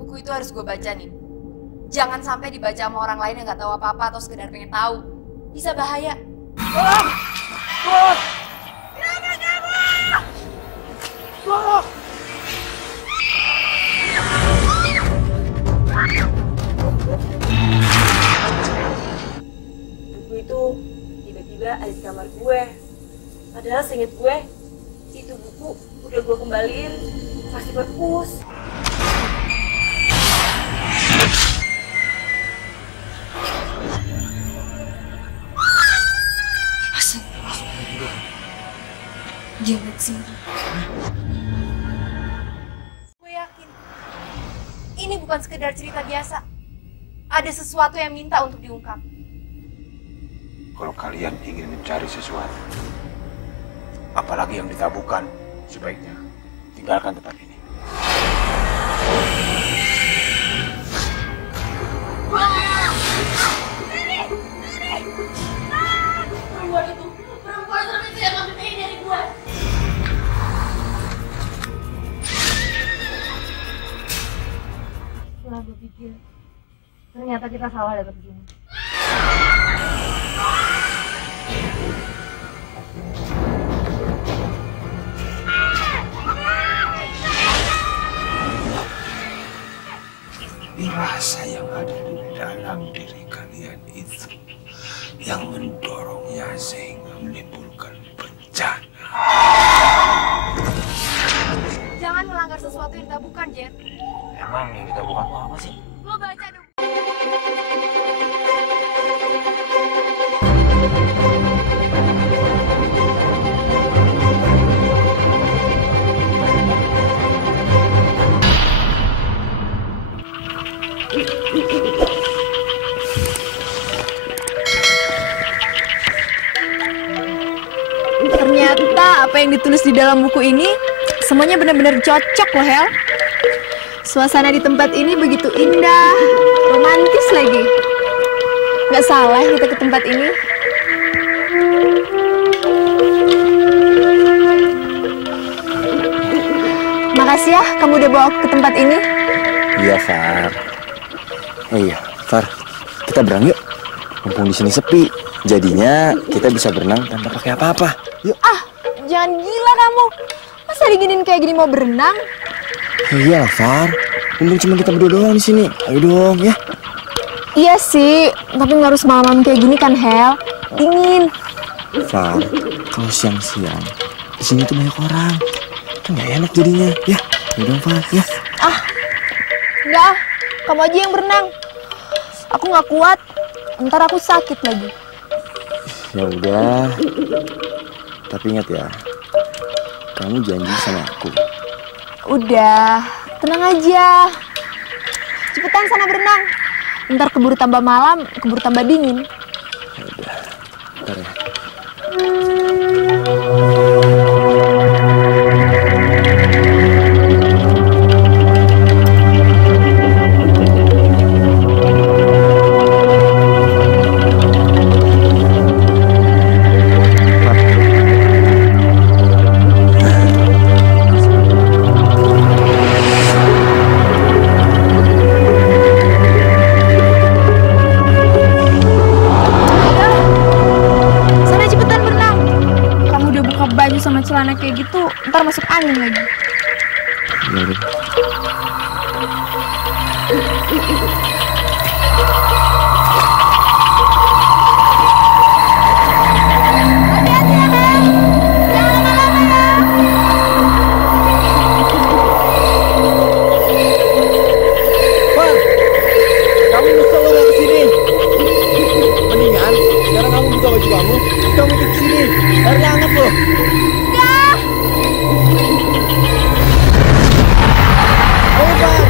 Buku itu harus gue baca nih. Jangan sampai dibaca sama orang lain yang nggak tahu apa-apa atau sekedar pengen tahu. Bisa bahaya. Tolong! Tolong! Kenapa kamu? Tolong! Buku itu tiba-tiba ada di kamar gue. Padahal seinget gue, itu buku udah gue kembaliin pas di perpus. Dia sini. Gue yakin ini bukan sekedar cerita biasa. Ada sesuatu yang minta untuk diungkap. Kalau kalian ingin mencari sesuatu, apalagi yang ditabuhkan, sebaiknya tinggalkan tempat ini. Perempuan itu yang ngambil ini dari gue. Setelah gue pikir, ternyata kita salah dapet gini. Rasa yang ada di dalam diri kalian itu yang mendorongnya sehingga menimbulkan bencana. Jangan melanggar sesuatu yang ditabuhkan, Jen. Emang yang kita bukan apa sih? Lo baca dong. Ternyata apa yang ditulis di dalam buku ini semuanya benar-benar cocok loh, Hel. Suasana di tempat ini begitu indah, romantis lagi. Nggak salah kita ke tempat ini. Makasih ya kamu udah bawa aku ke tempat ini. Iya, Far. Iya, Far. Kita berenang yuk. Mumpung di sini sepi. Jadinya kita bisa berenang tanpa pakai apa-apa. Yuk. Ah, jangan gila kamu. Masa diginin kayak gini mau berenang? Iya, Far. Mumpung cuma kita berdua doang di sini. Ayo dong, ya. Iya sih, tapi nggak harus malam-malam kayak gini kan, Hel. Dingin. Far, kalau siang-siang di sini tuh banyak orang. Kan nggak enak jadinya, ya. Ayo dong, Far, ya. Ah, enggak. Kamu aja yang berenang. Aku nggak kuat. Ntar aku sakit lagi. Ya udah. Tapi ingat ya, kamu janji sama aku. Udah, tenang aja. Cepetan sana berenang. Ntar keburu tambah malam, keburu tambah dingin. Ya udah, ntar ya. Baju sama celana kayak gitu, ntar masuk angin lagi. Ya udah. Hati-hati ya, Bang. Jangan lama-lama ya. Bang, kamu nyesel lo gak kesini? Mendingan sekarang kamu buka baju kamu, kamu ikut kesini. Airnya hangat loh. Enggak. Ayo, Bang.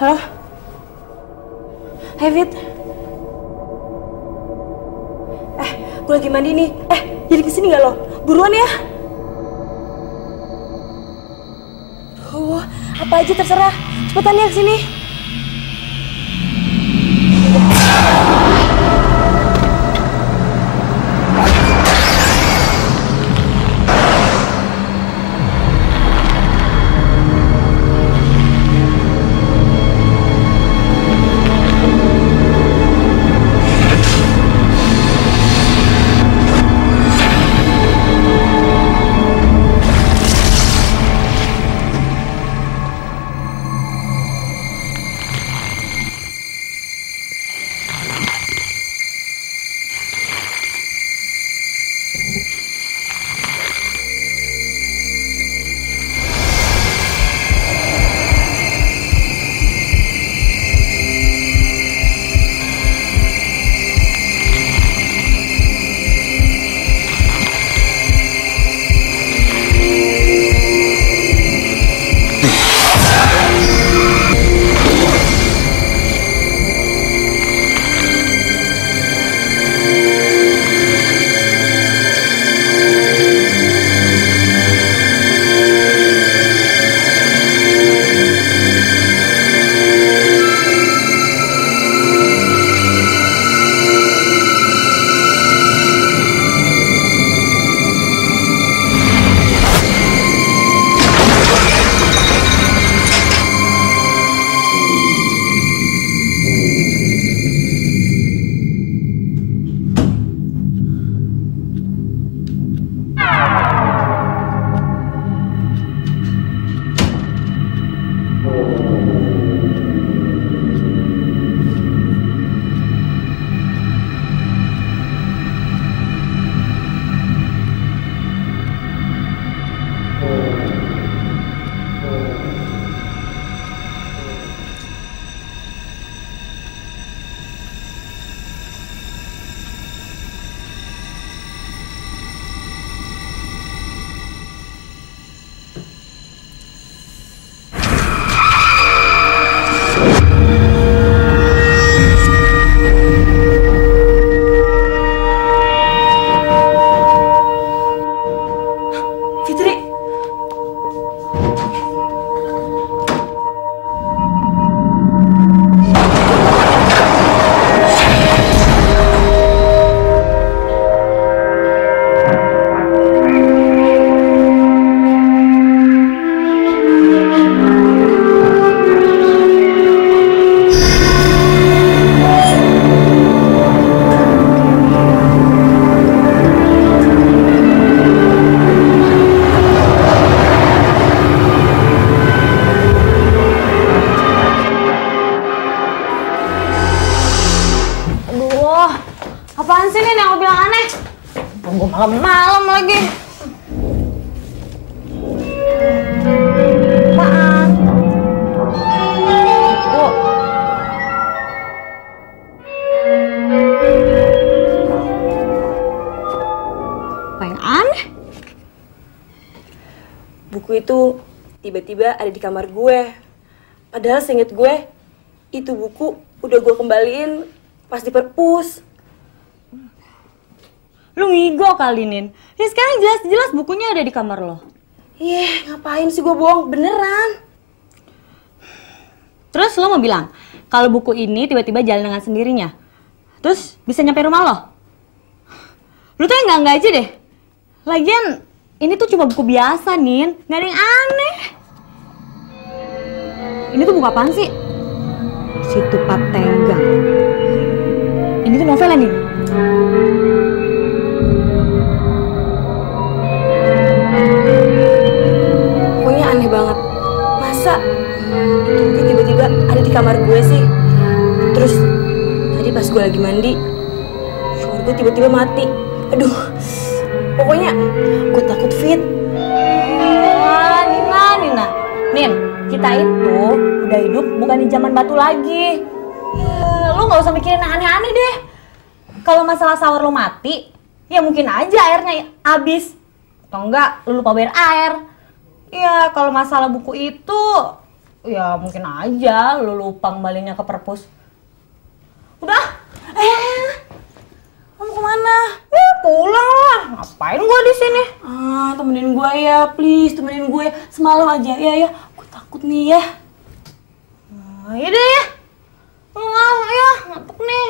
Halo? Hai Fit. Gue lagi mandi nih. Jadi kesini nggak lo? Buruan ya. Apa aja terserah. Cepetan ya kesini. Apaan sih, Nin, yang lo bilang aneh? Tunggu malam-malam lagi. Apaan? Oh. Apa yang aneh? Buku itu tiba-tiba ada di kamar gue. Padahal seinget gue, itu buku udah gue kembaliin pas di perpus. Lu ngigo kali, Nin. Ya sekarang jelas-jelas bukunya ada di kamar lo. Ngapain sih gue bohong? Beneran. Terus lo mau bilang, kalau buku ini tiba-tiba jalan dengan sendirinya, terus bisa nyampe rumah lo? Lu tuh enggak aja deh. Lagian, ini tuh cuma buku biasa, Nin. Nggak ada yang aneh. Ini tuh buku apaan sih? Situ Patenggang. Ini tuh novel, Nin. Pokoknya aneh banget. Masa itu buku tiba-tiba ada di kamar gue sih? Terus tadi pas gue lagi mandi, shower gue tiba-tiba mati. Aduh, pokoknya gue takut, Fit. Wah, Nina. Nin, kita itu udah hidup bukan di zaman batu lagi. Ya, lo nggak usah mikirin yang aneh-aneh deh. Kalau masalah shower lo mati, ya mungkin aja airnya habis. Atau enggak, lo lupa bayar air. Ya, kalau masalah buku itu, Ya mungkin aja lu lupa kembalinya ke perpus. Udah. Kamu kemana? Pulang lah. Ngapain gua di sini? Temenin gue ya, please, temenin gue semalam aja ya. Gue takut nih ya. Iya deh ya. Ayo, ngantuk nih.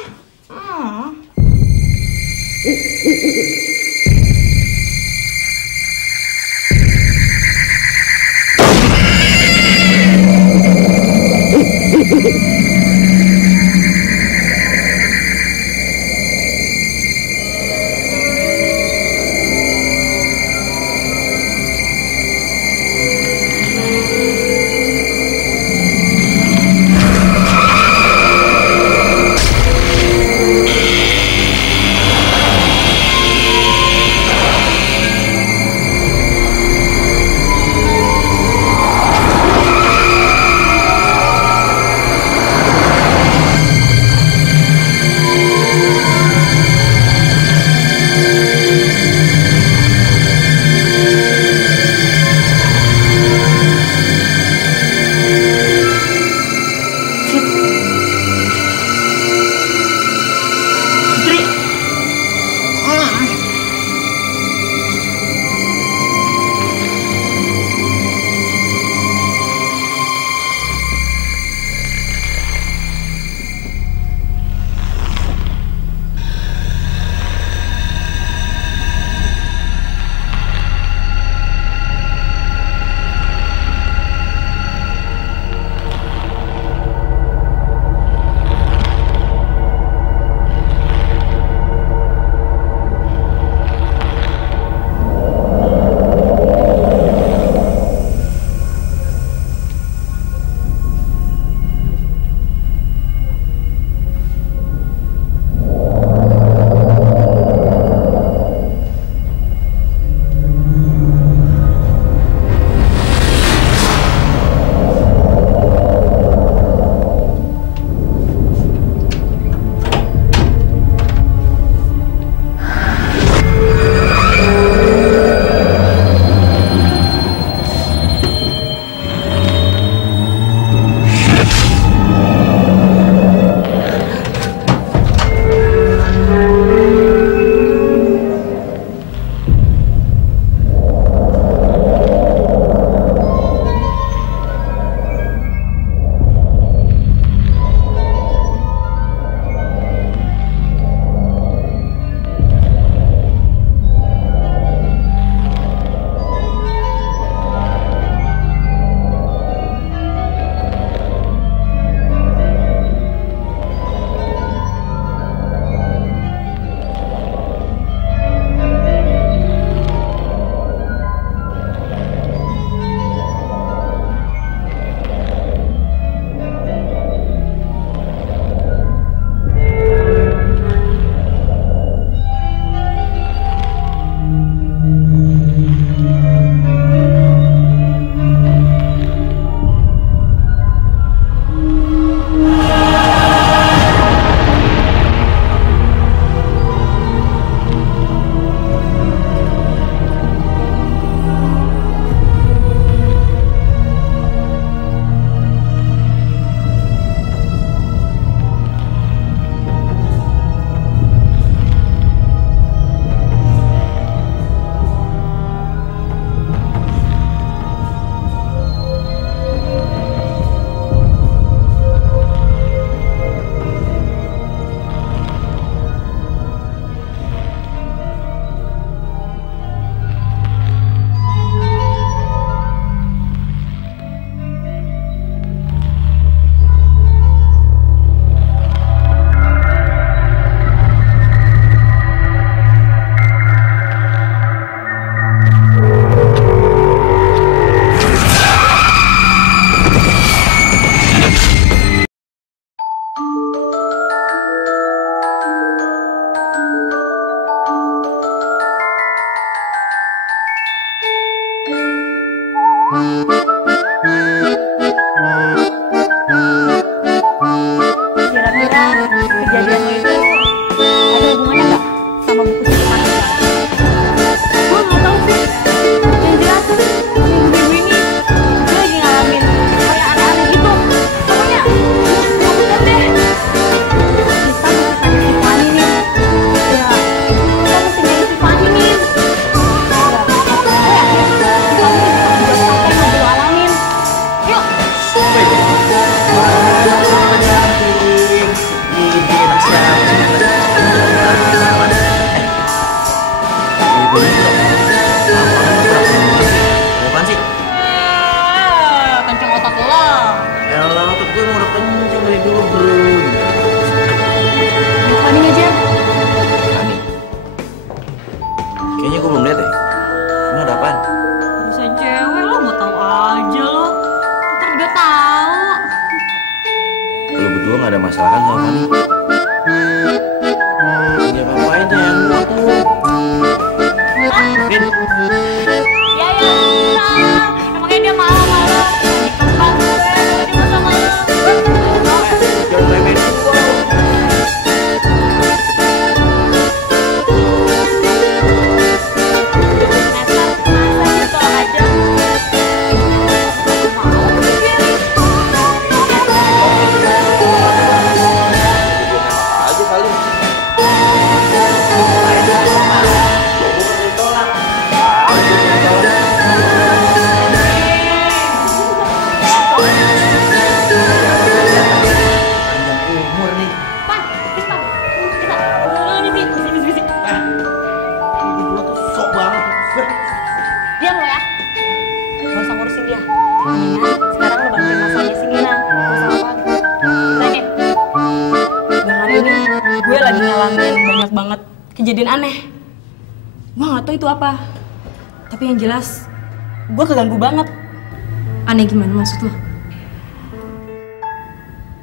Diam lo ya. Gak usah ngurusin dia. Mendingan sekarang lo bantuin masalahnya si Nina. Gak usah apa-apa. Tanya. Belakangan ini gue lagi ngalamin banyak banget kejadian aneh. Gue gak tau itu apa. Tapi yang jelas, gue keganggu banget. Aneh gimana maksud lo?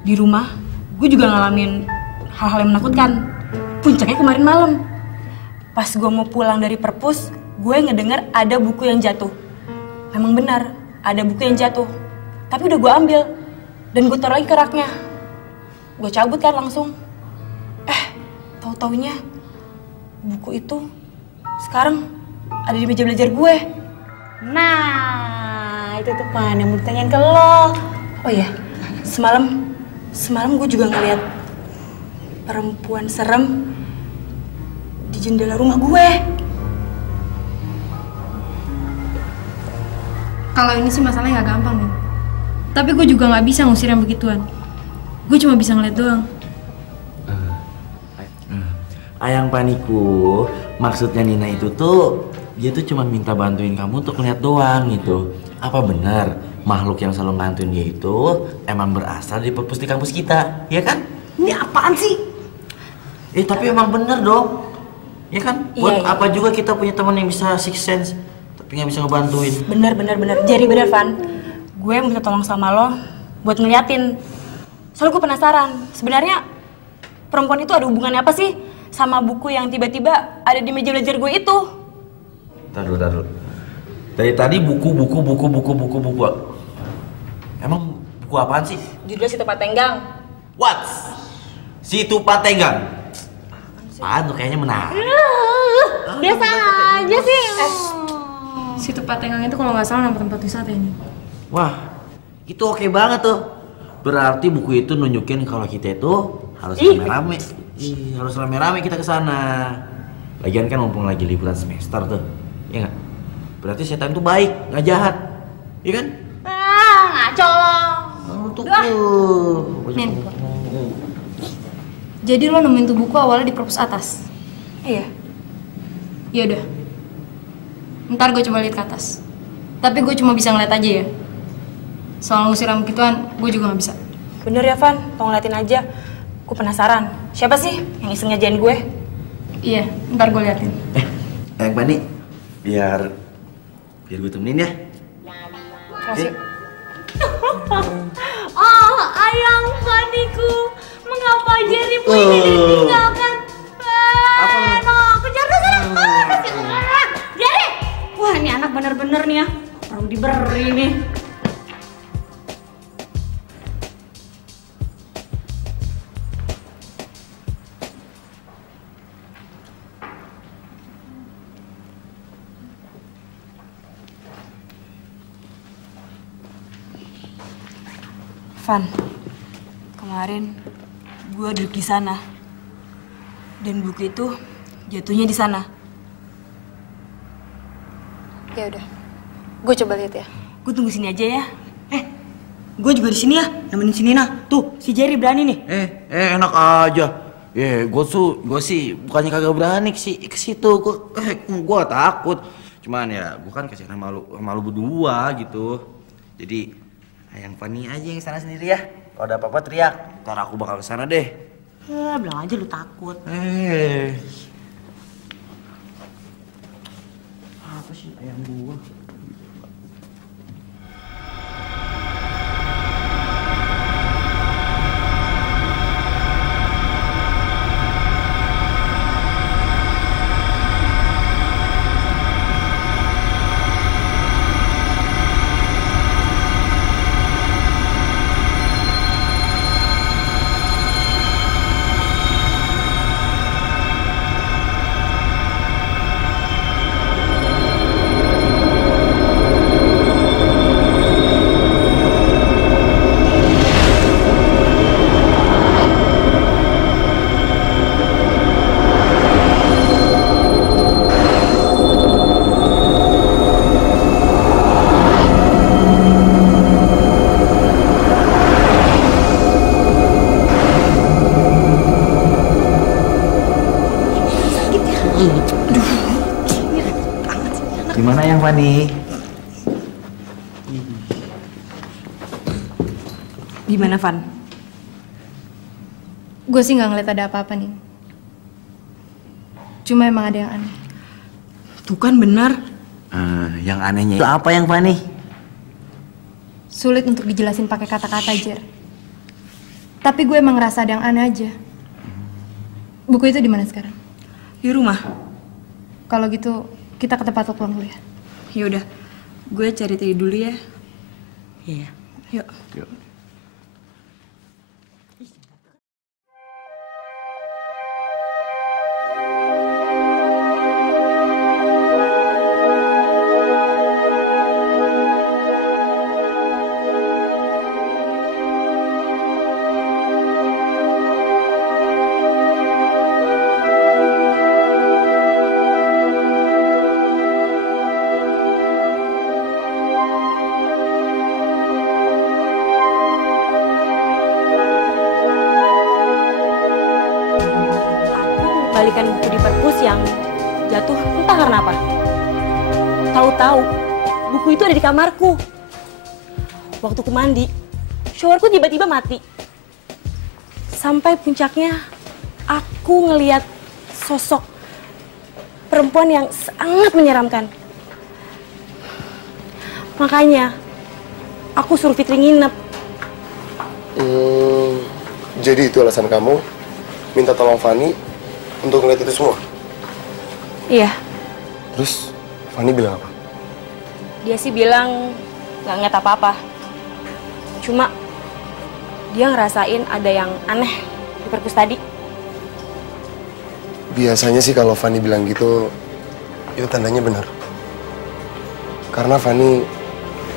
Di rumah, gue juga ngalamin hal-hal yang menakutkan. Puncaknya kemarin malam. Pas gue mau pulang dari perpus, gue ngedenger ada buku yang jatuh. Memang benar, ada buku yang jatuh. Tapi udah gue ambil, dan gue taruh lagi ke raknya. Gue cabut kan langsung. Tahu-taunya buku itu sekarang ada di meja belajar gue. Nah, itu tuh Pan yang mau ditanyain ke lo. Oh iya, semalam gue juga ngeliat perempuan serem di jendela rumah gue. Kalau ini sih masalahnya gak gampang, men. Tapi gue juga gak bisa ngusir yang begituan. Gue cuma bisa ngeliat doang. Ayang Paniku, maksudnya Nina itu tuh, dia tuh cuma minta bantuin kamu untuk ngeliat doang gitu. Apa benar makhluk yang selalu ngantuin dia itu emang berasal dari perpus di kampus kita, ya kan? Ini apaan sih? Tapi emang bener dong, ya kan? Buat Iya. apa juga kita punya teman yang bisa six sense, tapi nggak bisa ngebantuin. Bener. Jadi bener, Van. Gue minta tolong sama lo buat ngeliatin. Soalnya gue penasaran, sebenarnya perempuan itu ada hubungannya apa sih sama buku yang tiba-tiba ada di meja belajar gue itu? Taruh. Dari tadi buku. Emang buku apaan sih? Judulnya Si Tempat Tenggang. What? Si Tupat Tenggang. Apaan tuh kayaknya menarik. Biasa aja sih. Situ Patenggang itu kalau nggak salah nama tempat wisata ini. Wah, itu oke banget tuh. Berarti buku itu nunjukin kalau kita itu harus rame-rame. Harus rame-rame kita ke sana. Lagian kan mumpung lagi liburan semester tuh. Iya nggak? Berarti setan itu baik, nggak jahat. Iya kan? Ngaco lo. Nin. Jadi lo nemuin tuh buku awalnya di perpus atas? Iya. Ya udah. Ntar gue coba lihat ke atas. Tapi gue cuma bisa ngeliat aja ya. Soal ngusir rambut gituan, gue juga nggak bisa. Bener ya, Van. Tolong ngeliatin aja. Gue penasaran. Siapa sih yang iseng ngerjain gue? Iya, ntar gue liatin. Ayang Pani, biar gue temenin ya. Kasih. Oh, Ayang Paniku, mengapa Jerimu ini ditinggalkan? Kejar ke sana. Jeri! Wah, ini anak bener-bener nih ya. Perlu diberi nih. Van, kemarin gue duduk di sana dan buku itu jatuhnya di sana. Ya udah, gue coba lihat ya. Gue tunggu sini aja ya. Gue juga di sini ya, nemenin si Nina. Tuh, si Jerry berani nih. Enak aja. Gue sih bukannya kagak berani ke situ. Gue takut. Cuman ya, gue kan kasihan sama lu berdua gitu. Jadi Ayang Pani aja yang sana sendiri ya. Kalau ada apa-apa teriak. Ntar aku bakal kesana deh. Bilang aja lu takut. Apa sih ayam gua? sayang Fanny. Gimana, Van? Gue sih nggak ngeliat ada apa-apa nih. Cuma emang ada yang aneh. Tuh kan benar. Yang anehnya itu apa yang Fanny? Sulit untuk dijelasin pakai kata-kata, Jer. Tapi gue emang ngerasa ada yang aneh aja. Buku itu di mana sekarang? Di rumah. Kalau gitu kita ke tempat lo pulang dulu ya. Ya udah, gue cari Teddy dulu ya. Iya. Yuk. Yuk. Balikan buku di perpus yang jatuh entah karena apa. Tahu-tahu buku itu ada di kamarku. Waktu ku mandi, showerku tiba-tiba mati. Sampai puncaknya aku ngeliat sosok perempuan yang sangat menyeramkan. Makanya aku suruh Fitri nginep. Jadi itu alasan kamu minta tolong Fanny untuk ngeliat itu semua? Iya. Terus Fanny bilang apa? Dia sih bilang nggak ngeliat apa-apa. Cuma dia ngerasain ada yang aneh di perpus tadi. Biasanya sih kalau Fanny bilang gitu, itu tandanya benar. Karena Fanny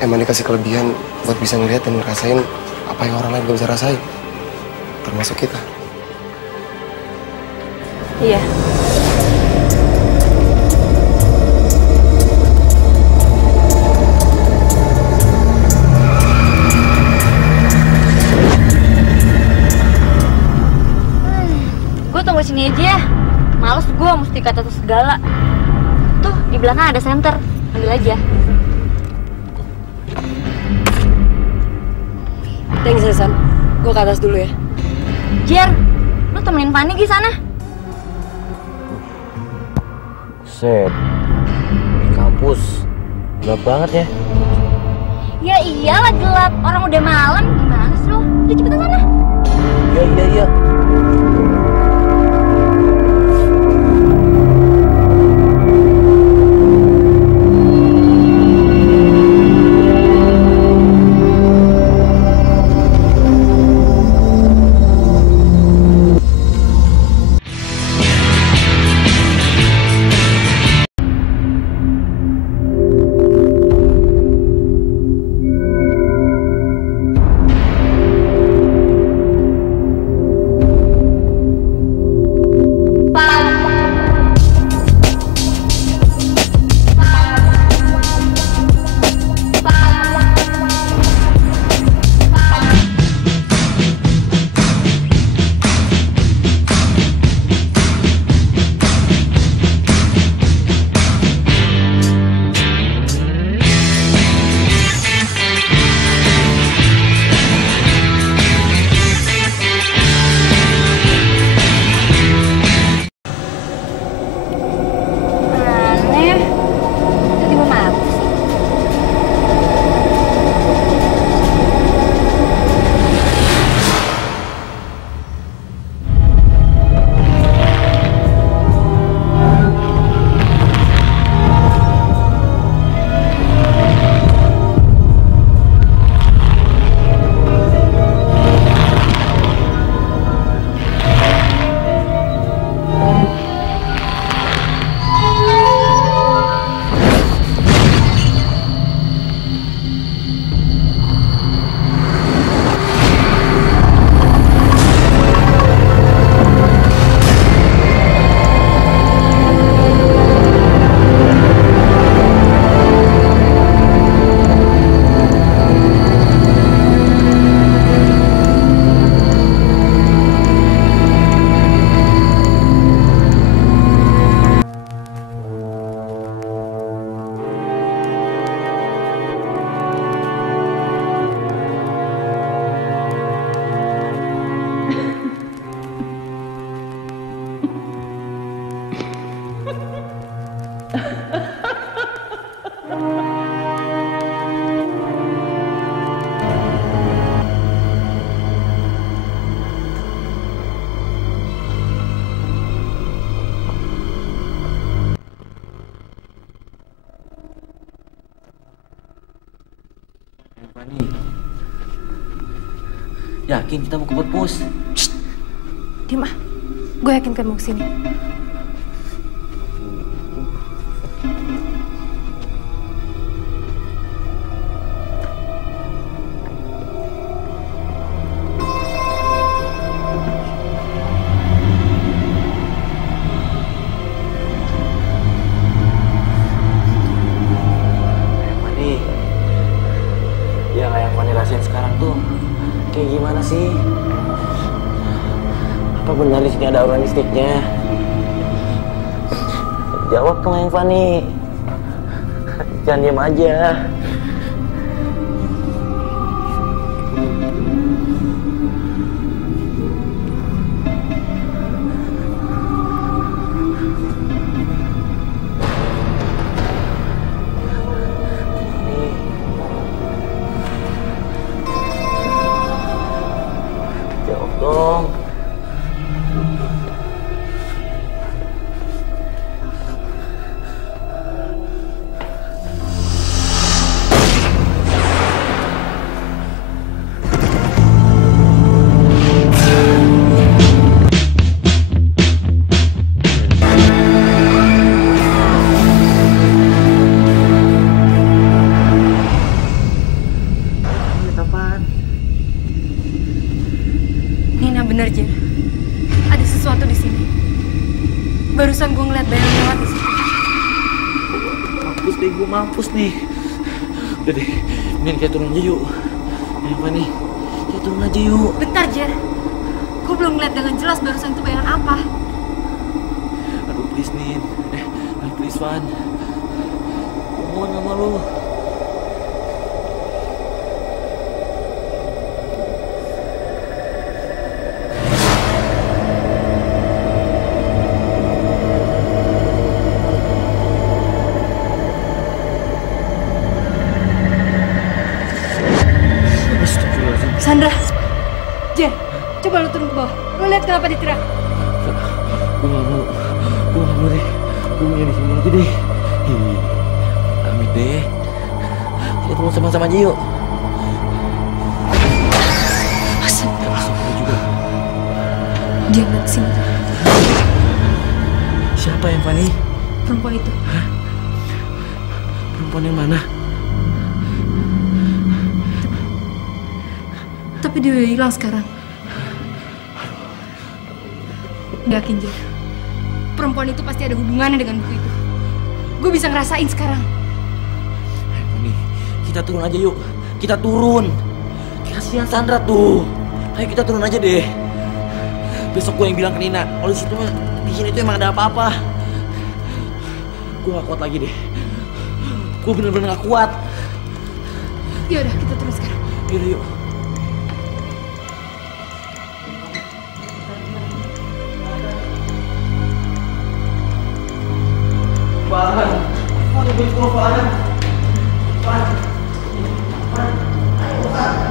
emang dikasih kelebihan buat bisa ngeliat dan ngerasain apa yang orang lain gak bisa rasain. Termasuk kita. Iya. Gue tunggu sini aja ya. Males gue mesti kata tuh segala. Tuh di belakang ada senter. Ambil aja. Thanks, Hasan. Gue ke atas dulu ya. Jer, lu temenin Fanny di sana. Set, di kampus gelap banget ya. Ya iyalah gelap. Orang udah malam. Gimana sih lu? Udah cepetan sana. Iya. Fani, yakin kita mau ke pos? Diam ah. Gue yakin kamu kesini. Sekarang tuh kayak gimana sih? Apa benar di sini ada aura mistiknya? Jawab dong yang Fani. Jangan diam aja. Bener, Jer. Ada sesuatu di sini. Barusan gue ngeliat bayangan lewat di sini. Mampus deh, gue mampus nih. Udah deh, Min, kita turun aja yuk. Apa nih? Kita turun aja yuk. Bentar, Jer. Gue belum ngeliat dengan jelas barusan itu bayangan apa. Aduh, please, Min. Please, Van. Mohon sama lu. Sandra, Jen, coba lu turun ke bawah. Lu lihat kenapa dia teriak? Gue gak mau deh. Gue mau di sini aja deh. Amit deh. Kita turun sama-sama aja yuk. Masuk juga. Dia ngeliat sini. Siapa yang Fani? Perempuan itu. Hah? Perempuan yang mana? Tapi dia udah hilang sekarang. Yakin, Jer. Perempuan itu pasti ada hubungannya dengan buku itu. Gue bisa ngerasain sekarang. Nih, kita turun aja yuk. Kita turun. Kasihan Sandra tuh. Ayo kita turun aja deh. Besok gue yang bilang ke Nina. Kalau di sini tuh emang ada apa-apa. Gue gak kuat lagi deh. Gue bener-bener gak kuat. Yaudah, kita turun sekarang. Yaudah, yuk. Farhan, ayo betul Farhan. Farhan, ayo Farhan.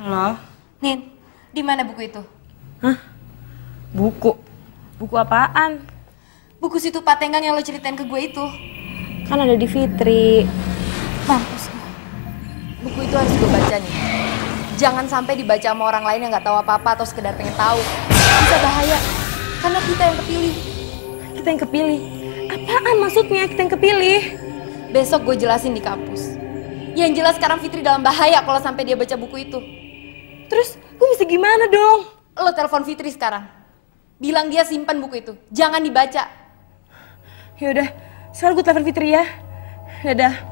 Halo? Nin, di mana buku itu? Hah? Buku? Buku apaan? Buku Situ Patenggang yang lo ceritain ke gue itu. Kan ada di Fitri. Mampus. Buku itu harus gue baca nih. Jangan sampai dibaca sama orang lain yang nggak tahu apa-apa atau sekedar pengen tahu. Bisa bahaya. Karena kita yang kepilih. Kita yang kepilih? Apaan maksudnya kita yang kepilih? Besok gue jelasin di kampus. Yang jelas sekarang Fitri dalam bahaya kalau sampai dia baca buku itu. Terus gue mesti gimana dong? Lo telepon Fitri sekarang. Bilang dia simpan buku itu. Jangan dibaca. Yaudah, sekarang gue telepon Fitri ya. Dadah.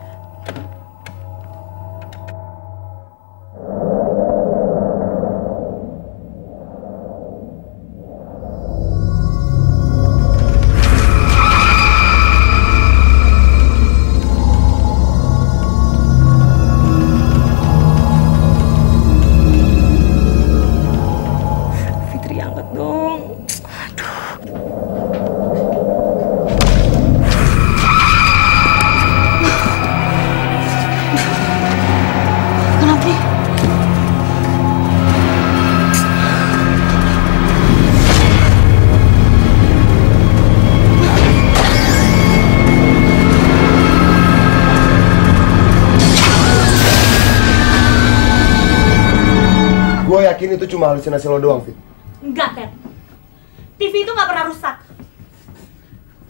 Fitri angkat dong. Kenapa? Gue yakin itu cuma halusinasi lo doang, Fit. Enggak, Ted. TV itu nggak pernah rusak.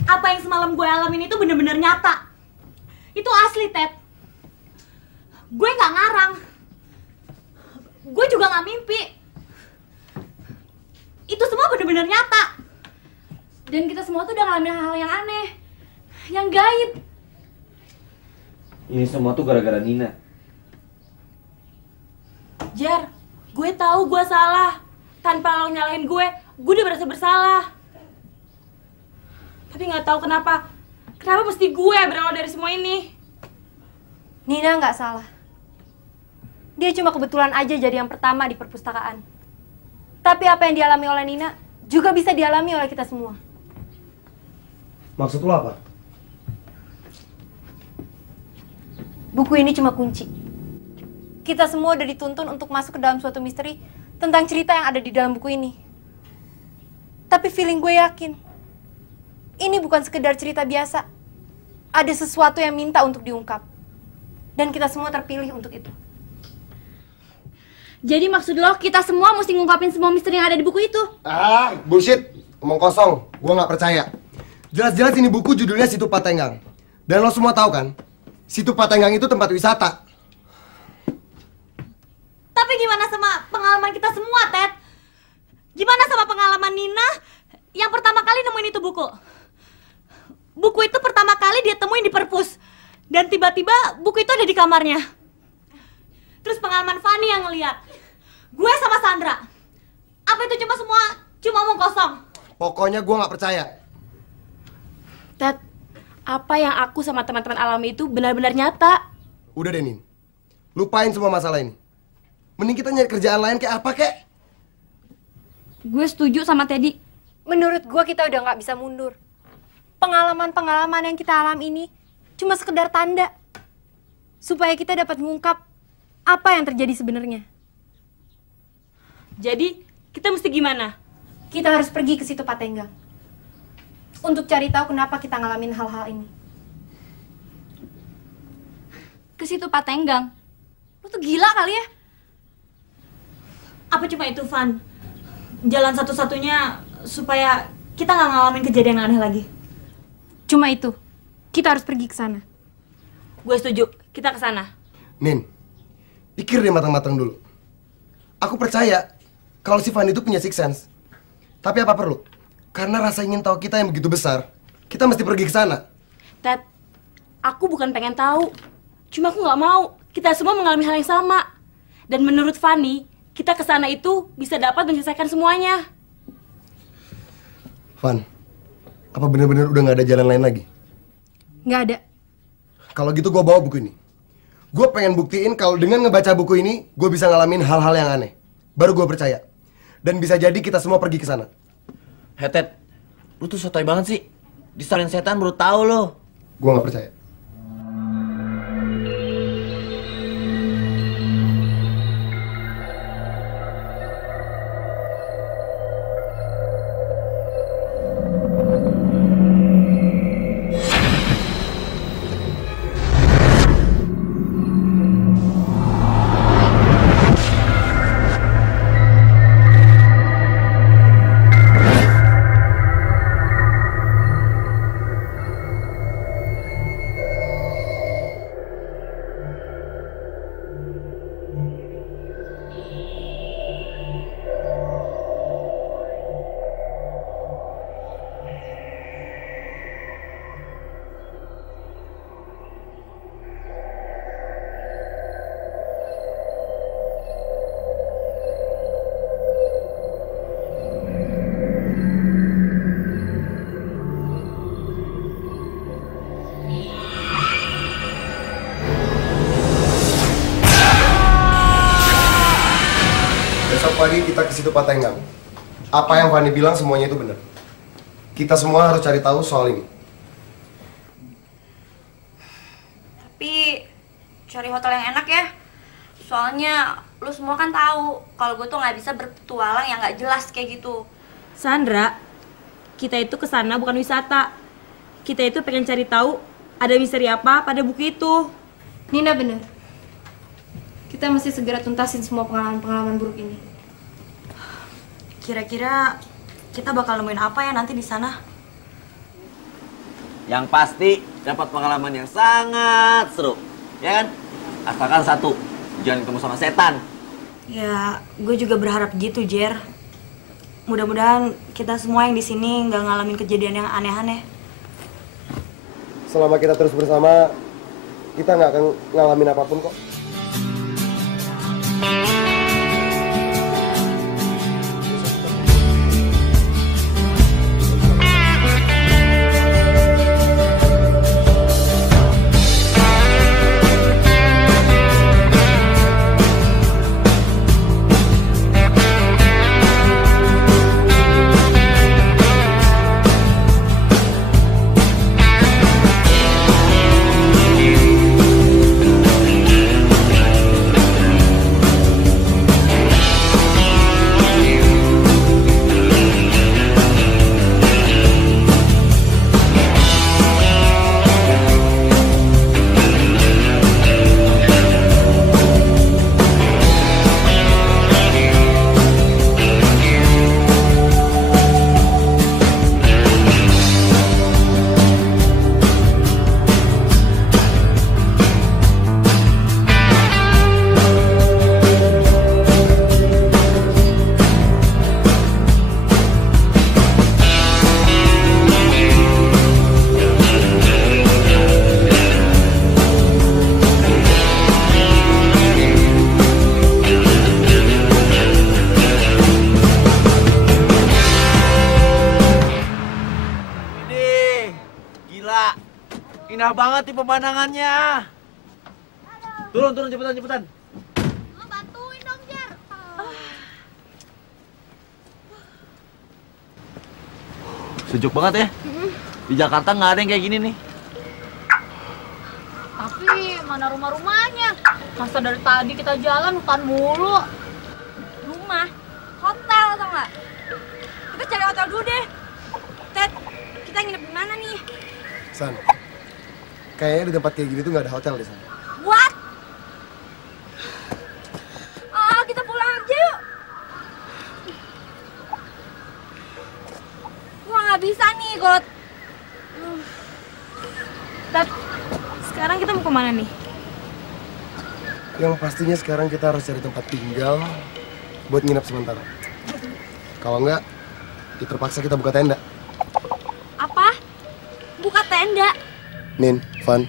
Apa yang semalam gue alamin itu bener-bener nyata. Itu asli, Ted. Gue nggak ngarang. Gue juga nggak mimpi. Itu semua bener-bener nyata. Dan kita semua tuh udah ngalamin hal-hal yang aneh. Yang gaib. Ini semua tuh gara-gara Nina. Jar, gue tahu gue salah. Tanpa lo nyalahin gue udah berasa bersalah. Tapi nggak tahu kenapa mesti gue berawal dari semua ini. Nina nggak salah. Dia cuma kebetulan aja jadi yang pertama di perpustakaan. Tapi apa yang dialami oleh Nina juga bisa dialami oleh kita semua. Maksud lo apa? Buku ini cuma kunci. Kita semua udah dituntun untuk masuk ke dalam suatu misteri tentang cerita yang ada di dalam buku ini. Tapi feeling gue yakin, ini bukan sekedar cerita biasa. Ada sesuatu yang minta untuk diungkap. Dan kita semua terpilih untuk itu. Jadi maksud lo kita semua mesti ngungkapin semua misteri yang ada di buku itu? Ah, bullshit. Omong kosong. Gue nggak percaya. Jelas-jelas ini buku judulnya Situ Patenggang. Dan lo semua tahu kan, Situ Patenggang itu tempat wisata. Tapi gimana sama pengalaman kita semua, Ted? Gimana sama pengalaman Nina yang pertama kali nemuin itu buku? Buku itu pertama kali dia temuin di perpus. Dan tiba-tiba buku itu ada di kamarnya. Terus pengalaman Fanny yang ngeliat. Gue sama Sandra. Apa itu cuma omong kosong? Pokoknya gue nggak percaya. Ted, apa yang aku sama teman-teman alami itu benar-benar nyata. Udah deh, Nin. Lupain semua masalah ini. Mending kita nyari kerjaan lain kayak apa, kek? Gue setuju sama Teddy. Menurut gue kita udah nggak bisa mundur. Pengalaman-pengalaman yang kita alami ini cuma sekedar tanda. Supaya kita dapat mengungkap apa yang terjadi sebenarnya. Jadi, kita mesti gimana? Kita harus pergi ke Situ Patenggang. Untuk cari tahu kenapa kita ngalamin hal-hal ini. Ke Situ Patenggang? Lo tuh gila kali ya? Apa cuma itu, Van? Jalan satu-satunya supaya kita nggak ngalamin kejadian aneh lagi. Cuma itu. Kita harus pergi ke sana. Gue setuju, kita ke sana. Nin, pikir deh matang-matang dulu. Aku percaya kalau si Fanny itu punya sixth sense. Tapi apa perlu? Karena rasa ingin tahu kita yang begitu besar, kita mesti pergi ke sana. Ted, aku bukan pengen tahu. Cuma aku nggak mau. Kita semua mengalami hal yang sama. Dan menurut Fanny, kita ke sana itu bisa dapat menyelesaikan semuanya. Van, apa benar-benar udah nggak ada jalan lain lagi? Nggak ada. Kalau gitu gue bawa buku ini. Gue pengen buktiin kalau dengan ngebaca buku ini, gue bisa ngalamin hal-hal yang aneh. Baru gue percaya. Dan bisa jadi kita semua pergi ke sana. Hetet, lu tuh sotoy banget sih. Disalin setan baru tahu lo. Gue nggak percaya. pagi kita ke situ Pak Tenggang. Apa yang Fanny bilang semuanya itu benar. Kita semua harus cari tahu soal ini. Tapi cari hotel yang enak ya. Soalnya lu semua kan tahu kalau gue tuh nggak bisa berpetualang yang nggak jelas kayak gitu. Sandra, kita itu kesana bukan wisata. Kita itu pengen cari tahu ada misteri apa pada buku itu. Nina bener. Kita mesti segera tuntasin semua pengalaman-pengalaman buruk ini. Kira-kira kita bakal nemuin apa ya nanti di sana? Yang pasti dapat pengalaman yang sangat seru, ya kan? Asalkan satu, jangan ketemu sama setan. Ya, gue juga berharap gitu, Jer. Mudah-mudahan kita semua yang di sini nggak ngalamin kejadian yang aneh-aneh. Selama kita terus bersama, kita nggak akan ngalamin apapun kok. Indah banget nih pemandangannya. Turun, cepetan. Bantuin dong, Jer. Sejuk banget ya. Di Jakarta nggak ada yang kayak gini nih. Tapi mana rumah-rumahnya? Masa dari tadi kita jalan hutan mulu. Rumah? Hotel atau nggak? Kita cari hotel dulu deh. Ted, kita nginep di mana nih? San, kayaknya di tempat kayak gini tuh nggak ada hotel di sana. What? Ah, kita pulang aja yuk. Wah, nggak bisa nih, God. Tat, sekarang kita mau kemana nih? Yang pastinya sekarang kita harus cari tempat tinggal buat nginep sementara. Kalau nggak, ya terpaksa kita buka tenda. Apa? Buka tenda? Nin, Van,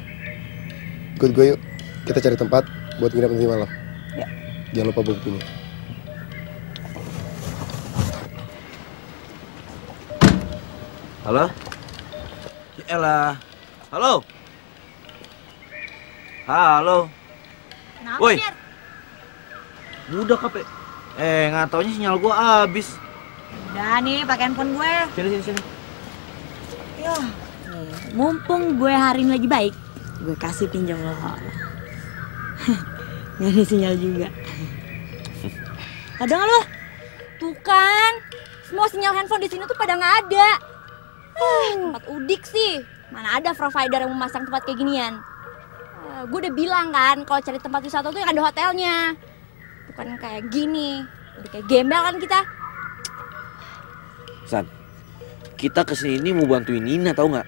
ikut gue yuk. Kita cari tempat buat nginep nanti malam. Ya. Jangan lupa bawa bukunya. Halo? Yaelah. Halo? Halo? Kenapa, Woi. Jer? Udah kape. Nggak taunya sinyal gua habis. Udah nih, pakai handphone gue. Sini. Ya, mumpung gue hari ini lagi baik, gue kasih pinjam lo. Nggak ada sinyal juga. Ada nggak lo? Tuh kan, semua sinyal handphone di sini tuh pada nggak ada. Tempat udik sih, mana ada provider yang memasang tempat kayak ginian. Gue udah bilang kan, kalau cari tempat wisata tuh yang ada hotelnya. Bukan kayak gini, udah kayak gembel kan kita. San, kita kesini mau bantuin Nina, tahu nggak?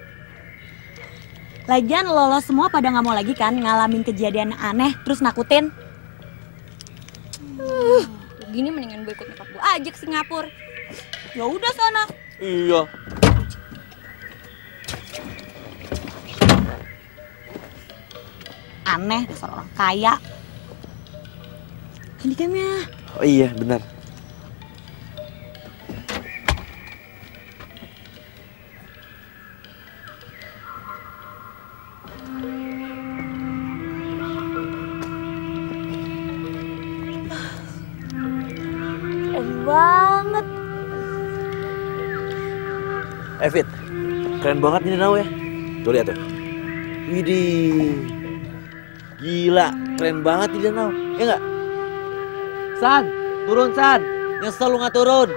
Lagian lo semua pada nggak mau lagi kan ngalamin kejadian aneh terus nakutin. Gini mendingan gue ikut nyokap gue aja ke Singapura. Ya udah sana. Iya. Aneh dasar orang kaya. Handicamnya. Oh iya, benar. banget. Fit, keren banget ini danau ya. Tuh lihat tuh. Widih. Gila, keren banget di danau. Ya nggak? San, turun San. Nyesel lu nggak turun.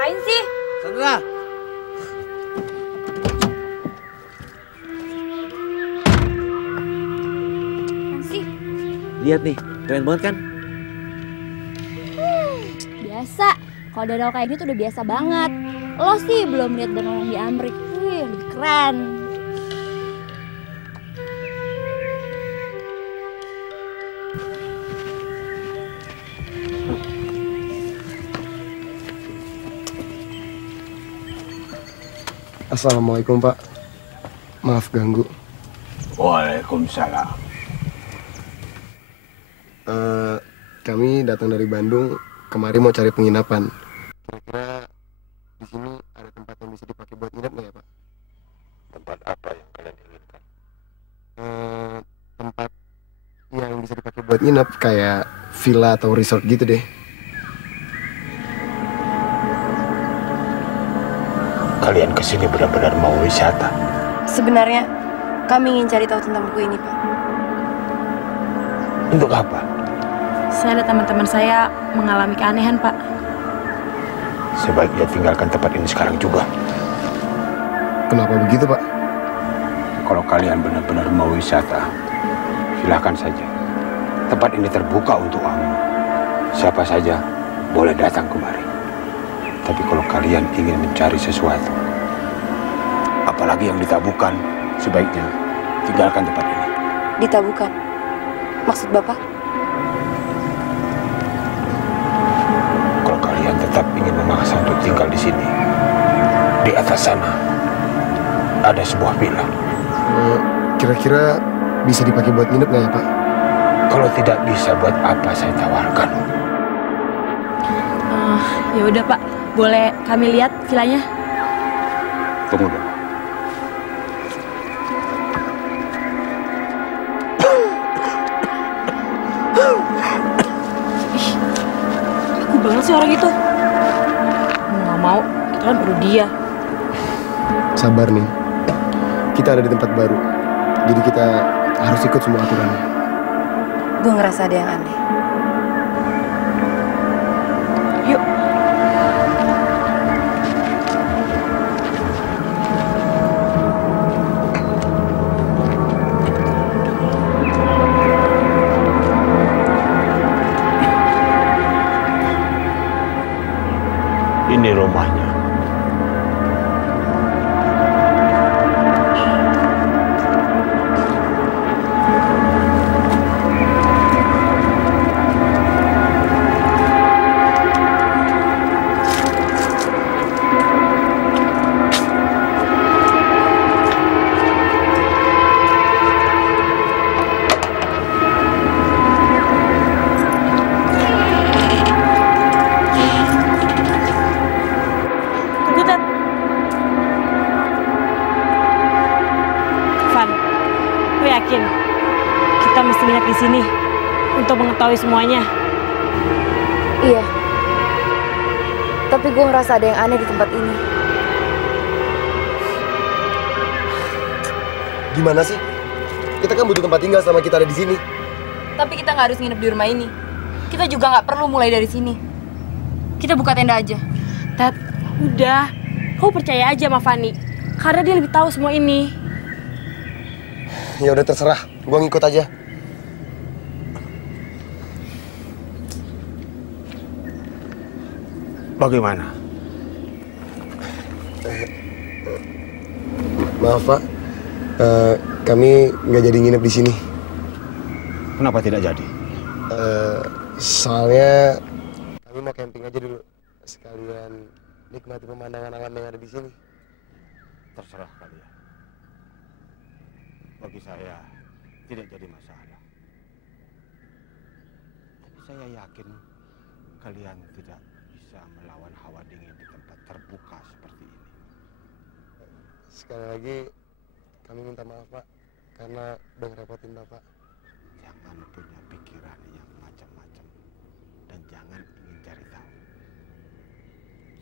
Apain sih? Sandra. Sih. Lihat nih, keren banget kan? Biasa. Kalau danau kayak gitu udah biasa banget. Lo sih belum lihat danau yang di Amrik. Wih, lebih keren. Assalamualaikum Pak. Maaf ganggu. Waalaikumsalam. Kami datang dari Bandung, kemari mau cari penginapan. Kira-kira di sini ada tempat yang bisa dipakai buat nginep nggak ya Pak? Tempat apa yang kalian inginkan? Tempat yang bisa dipakai buat nginep kayak villa atau resort gitu deh. Kalian kesini benar-benar mau wisata? Sebenarnya kami ingin cari tahu tentang buku ini, Pak. Untuk apa? Saya dan teman-teman saya mengalami keanehan, Pak. Sebaiknya tinggalkan tempat ini sekarang juga. Kenapa begitu Pak? Kalau kalian benar-benar mau wisata, silakan saja. Tempat ini terbuka untuk umum. Siapa saja boleh datang kemari. Tapi kalau kalian ingin mencari sesuatu, apalagi yang ditabukan, sebaiknya tinggalkan tempat ini. Ditabukan? Maksud Bapak? Kalau kalian tetap ingin memaksa untuk tinggal di sini, di atas sana ada sebuah villa. Kira-kira bisa dipakai buat nginep nggak ya Pak? Kalau tidak bisa, buat apa saya tawarkan? Ya udah Pak, boleh kami lihat villanya? Tunggu dulu. Aku banget sih orang itu. Mau nggak mau, kita kan perlu dia. Sabar nih. Kita ada di tempat baru. Jadi kita harus ikut semua aturannya. Gue ngerasa ada yang aneh. Yuk. Ini rumahnya. Tunggu, Ted. Van, gue yakin kita mesti nginep di sini untuk mengetahui semuanya. Iya. Tapi gue ngerasa ada yang aneh di tempat ini. Gimana sih? Kita kan butuh tempat tinggal selama kita ada di sini. Tapi kita nggak harus nginep di rumah ini. Kita juga nggak perlu mulai dari sini. Kita buka tenda aja. Ted, udah. Kau percaya aja sama Fanny. Karena dia lebih tahu semua ini. Ya udah terserah, gua ngikut aja. Bagaimana? Maaf Pak, kami nggak jadi nginep di sini. Kenapa tidak jadi? Soalnya kami mau camping aja dulu, sekalian nikmati pemandangan alam yang ada di sini. Terserah kalian. Bagi saya tidak jadi masalah. Tapi saya yakin kalian tidak bisa melawan hawa dingin di tempat terbuka seperti ini. Sekali lagi kami minta maaf Pak, karena udah ngerepotin Bapak. Jangan punya pikiran yang macam-macam dan jangan ingin cari tahu.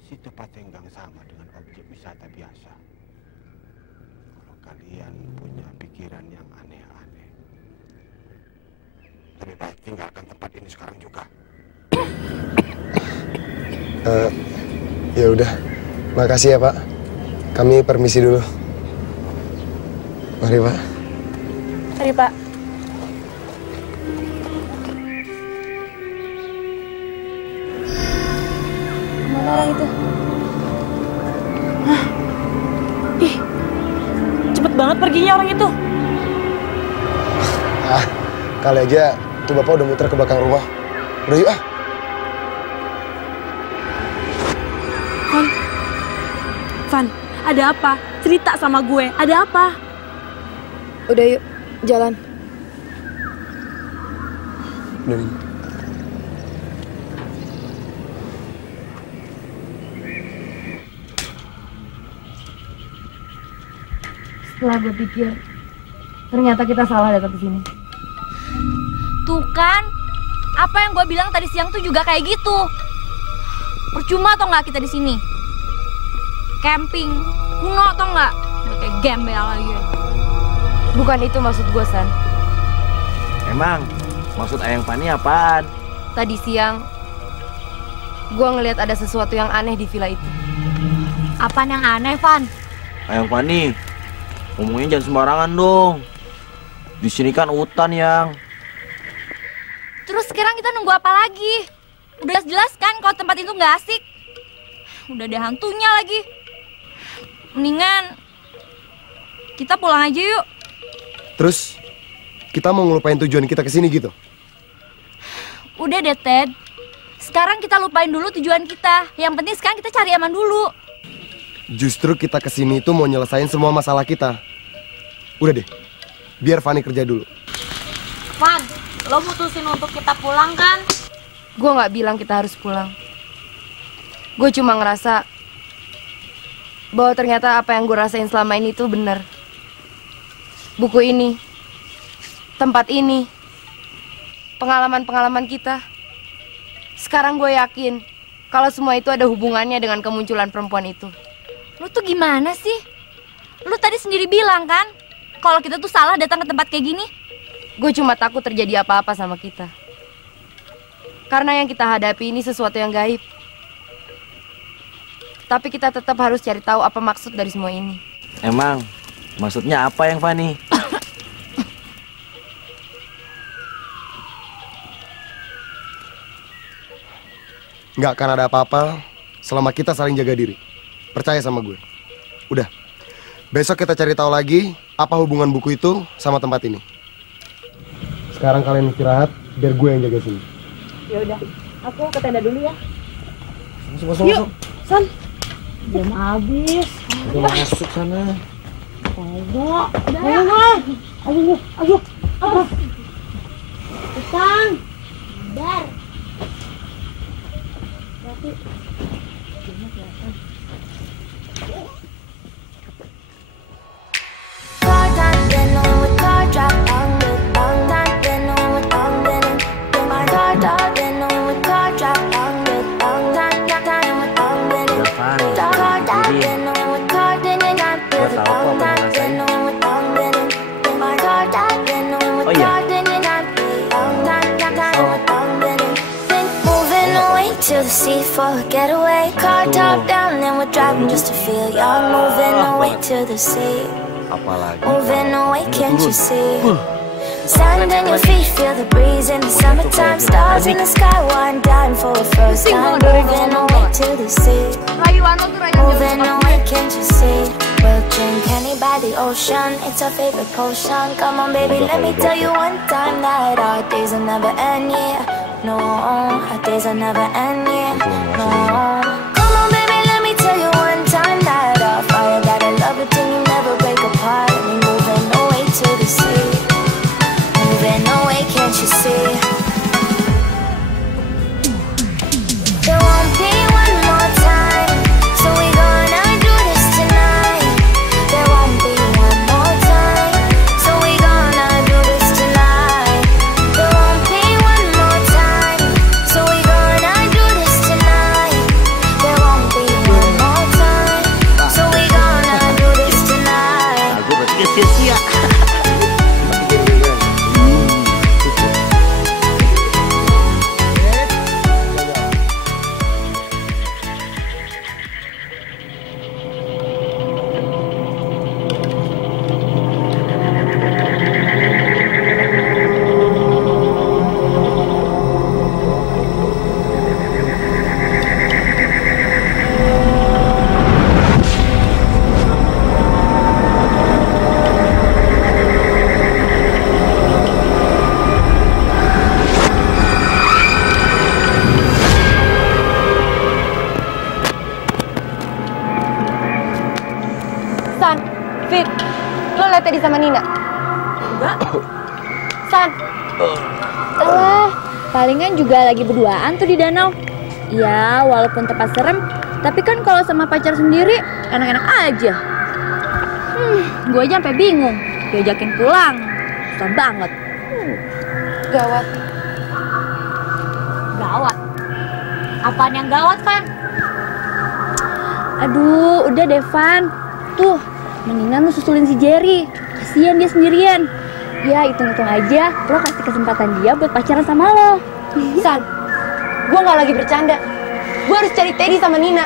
Situ Patenggang sama dengan objek wisata biasa. Kalau kalian punya pikiran yang aneh-aneh, lebih baik tinggalkan tempat ini sekarang juga. Ya udah, makasih ya Pak. Kami permisi dulu. Mari Pak. Mari Pak. Mana orang itu? Hah? Ih, cepet banget perginya orang itu. Kali aja tuh Bapak udah muter ke belakang rumah. Udah yuk ah. Van, ada apa? Cerita sama gue, ada apa? Udah yuk, jalan. Udah nih. Setelah gue pikir, ternyata kita salah datang ke sini. Tuh kan, apa yang gue bilang tadi siang tuh juga kayak gitu. Percuma atau nggak kita di sini? Camping, kuno atau nggak? Udah kayak gembel lagi. Bukan itu maksud gue, San. Emang maksud Ayang Fani apaan? Tadi siang, gue ngelihat ada sesuatu yang aneh di villa itu. Apaan yang aneh, Van? Ayang Fani, ngomongnya jangan sembarangan dong. Di sini kan hutan, Yang. Terus sekarang kita nunggu apa lagi? Udah jelas kan kalau tempat itu nggak asik. Udah ada hantunya lagi. Mendingan kita pulang aja yuk. Terus kita mau ngelupain tujuan kita ke sini gitu? Udah deh, Ted. Sekarang kita lupain dulu tujuan kita. Yang penting sekarang kita cari aman dulu. Justru kita ke sini itu mau nyelesain semua masalah kita. Udah deh, biar Fani kerja dulu. Van, lo mutusin untuk kita pulang kan? Gue nggak bilang kita harus pulang. Gue cuma ngerasa bahwa ternyata apa yang gue rasain selama ini tuh benar. Buku ini, tempat ini, pengalaman-pengalaman kita. Sekarang gue yakin kalau semua itu ada hubungannya dengan kemunculan perempuan itu. Lu tuh gimana sih? Lu tadi sendiri bilang kan kalau kita tuh salah datang ke tempat kayak gini. Gue cuma takut terjadi apa-apa sama kita. Karena yang kita hadapi ini sesuatu yang gaib. Tapi kita tetap harus cari tahu apa maksud dari semua ini. Emang maksudnya apa Yang Fani? Nggak akan ada apa-apa selama kita saling jaga diri. Percaya sama gue. Udah, besok kita cari tahu lagi apa hubungan buku itu sama tempat ini. Sekarang kalian istirahat, biar gue yang jaga sini. Ya udah, aku ke tenda dulu ya. Masuk. Yuk, San. Jam habis. Udah masuk sana. Ayo. San. Bentar. To the sea for a getaway, car top down, and we're driving just to feel young. Moving away to the sea, moving away, can't you see? Sand in your feet, feel the breeze in the summertime. Stars in the sky, one dime for a first time. Moving away to the sea, moving away, can't you see? We'll drink honey by the ocean, it's our favorite potion. Come on baby, let me tell you one time that our days will never end, yeah. No, our days will never end, yeah. No. Come on, baby, let me tell you one time that our fire got a love it till you never break apart. We moving away to the sea, moving away, can't you see? There won't be one more time, so we gonna do this tonight. There won't be one more time, so we gonna do this tonight. There won't be one more time, so we gonna do this tonight. There won't be Teddy sama Nina? Enggak. San. Alah, palingan juga lagi berduaan tuh di danau. Ya, walaupun tempat serem, tapi kan kalau sama pacar sendiri enak-enak aja. Gue aja sampai bingung, diajakin pulang, susah banget. Gawat. Gawat? Apaan yang gawat, Van? Aduh, udah deh, Van. Tuh, mendingan lu susulin si Jerry. Kasian dia sendirian. Ya, hitung-hitung aja, lo kasih kesempatan dia buat pacaran sama lo. San, gue gak lagi bercanda. Gue harus cari Teddy sama Nina.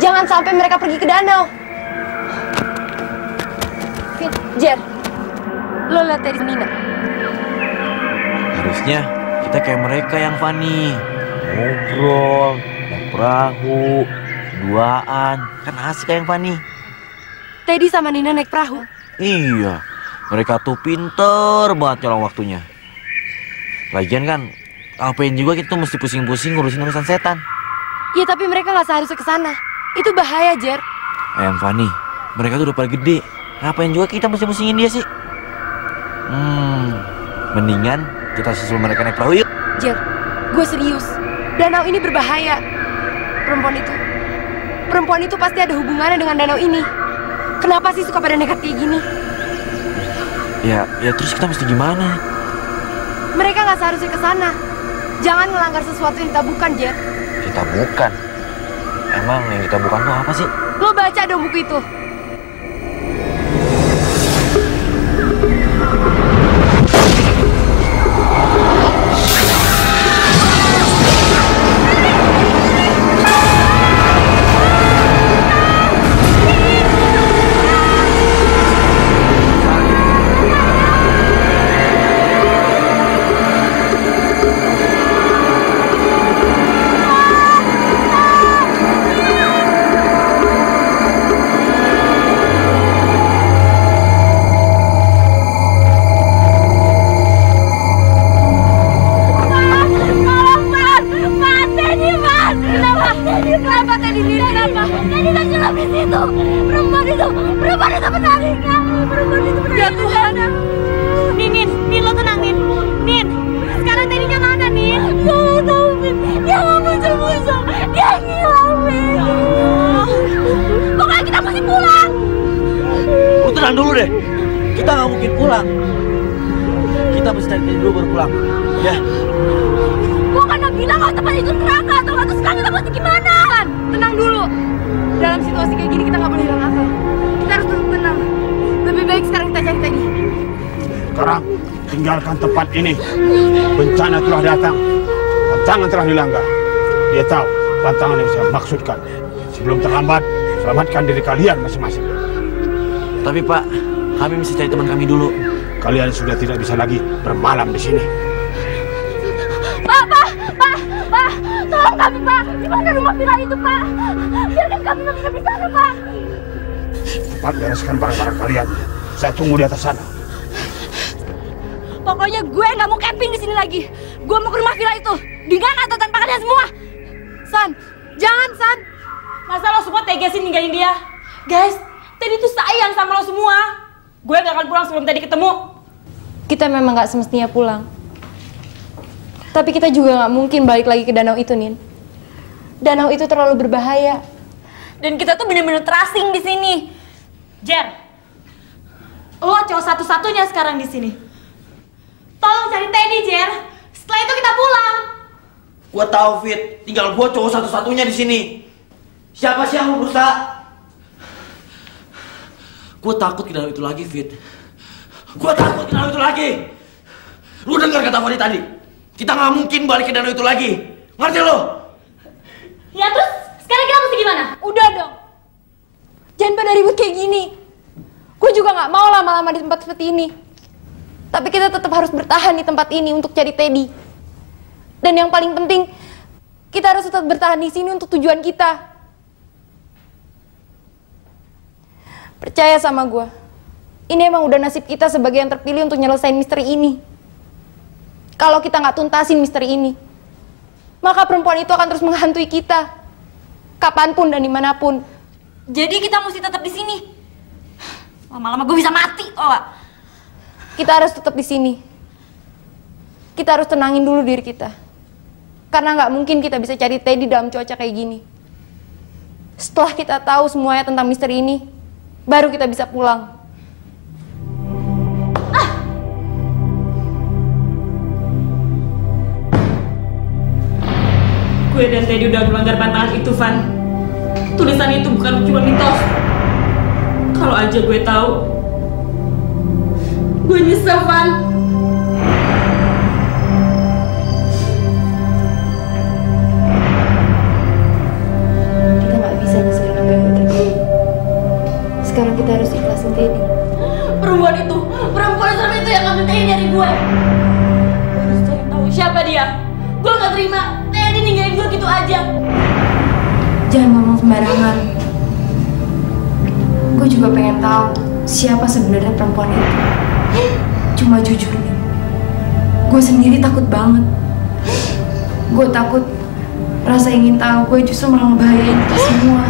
Jangan sampai mereka pergi ke danau. Fit, Jer, lo liat Teddy sama Nina? Harusnya kita kayak mereka yang Fanny. Ngobrol, naik perahu, duaan. Kan asik kayak yang Fanny. Teddy sama Nina naik perahu? Iya, mereka tuh pinter banget nyolong waktunya. Lagian kan, ngapain juga kita tuh mesti pusing-pusing ngurusin urusan setan. Ya tapi mereka gak seharusnya ke sana. Itu bahaya, Jer. Ayang Fanny, mereka tuh udah pada gede. Ngapain juga kita mesti pusingin dia sih? Mendingan kita susul mereka naik perahu yuk. Jer, gue serius. Danau ini berbahaya. Perempuan itu pasti ada hubungannya dengan danau ini. Kenapa sih suka pada nekat kayak gini? Ya terus kita mesti gimana? Mereka gak seharusnya ke sana. Jangan ngelanggar sesuatu yang kita bukan, Jer. Kita bukan? Emang yang kita bukan tuh apa sih? Lo baca dong buku itu. Tenang dulu deh, kita nggak mungkin pulang. Kita mesti cari dulu baru pulang, ya. Gua kan udah bilang kalau tempat itu neraka atau nggak, terus sekarang kita mesti gimana? San, tenang dulu. Dalam situasi kayak gini kita nggak boleh hilang akal. Kita harus tetap tenang. Lebih baik sekarang kita cari Teddy. Sekarang tinggalkan tempat ini. Bencana telah datang. Tantangan telah dilanggar. Dia tahu tantangan yang saya maksudkan. Sebelum terlambat, selamatkan diri kalian masing-masing. Tapi Pak, kami mesti cari teman kami dulu. Kalian sudah tidak bisa lagi bermalam di sini. Pak, tolong kami Pak. Di mana rumah villa itu Pak? Biarkan kami bisa di sana Pak. Cepat bereskan barang-barang kalian. Saya tunggu di atas sana. Pokoknya gue nggak mau camping di sini lagi. Gue mau ke rumah villa itu. Dengan atau tanpa kalian semua. San, jangan San. Masa lo semua tega sih ninggalin dia? Guys, Teddy tuh sayang sama lo semua. Gue gak akan pulang sebelum Teddy ketemu. Kita memang gak semestinya pulang. Tapi kita juga gak mungkin balik lagi ke danau itu, Nin. Danau itu terlalu berbahaya. Dan kita tuh bener-bener terasing di sini. Jer, lo cowok satu-satunya sekarang di sini. Tolong cari Teddy, Jer. Setelah itu kita pulang. Gua tahu, Fit. Tinggal gua cowok satu-satunya di sini. Siapa sih yang mau berusaha? Gue takut ke danau itu lagi, Fit. Gue takut ke danau itu lagi. Lu dengar kata Fadi tadi? Kita nggak mungkin balik ke danau itu lagi. Ngerti lo? Ya terus, sekarang kita mesti gimana? Udah dong. Jangan pada ribut kayak gini. Gue juga gak mau lama-lama di tempat seperti ini. Tapi kita tetap harus bertahan di tempat ini untuk cari Teddy. Dan yang paling penting, kita harus tetap bertahan di sini untuk tujuan kita. Percaya sama gue, ini emang udah nasib kita sebagai yang terpilih untuk nyelesain misteri ini. Kalau kita nggak tuntasin misteri ini, maka perempuan itu akan terus menghantui kita, kapanpun dan dimanapun. Jadi kita mesti tetap di sini. Lama-lama gue bisa mati, oh gak? kita harus tetap di sini. Kita harus tenangin dulu diri kita. Karena nggak mungkin kita bisa cari Teddy dalam cuaca kayak gini. Setelah kita tahu semuanya tentang misteri ini, baru kita bisa pulang. Gue dan Teddy udah melanggar pantangan itu, Van. Tulisan itu bukan cuma mitos. Kalau aja gue tahu, gue nyesel, Van. Kita nggak bisa nyeselin apa yang terjadi. Sekarang kita harus ikhlasin Teddy. Perempuan serem itu yang ngambil Teddy dari gue. Gue harus cari tahu siapa dia. Gue nggak terima Teddy ninggalin gue gitu aja. Jangan ngomong sembarangan. Gue juga pengen tahu siapa sebenarnya perempuan itu. Cuma jujur nih, gue sendiri takut banget. Gue takut rasa ingin tahu gue justru malah ngebahayain kita semua.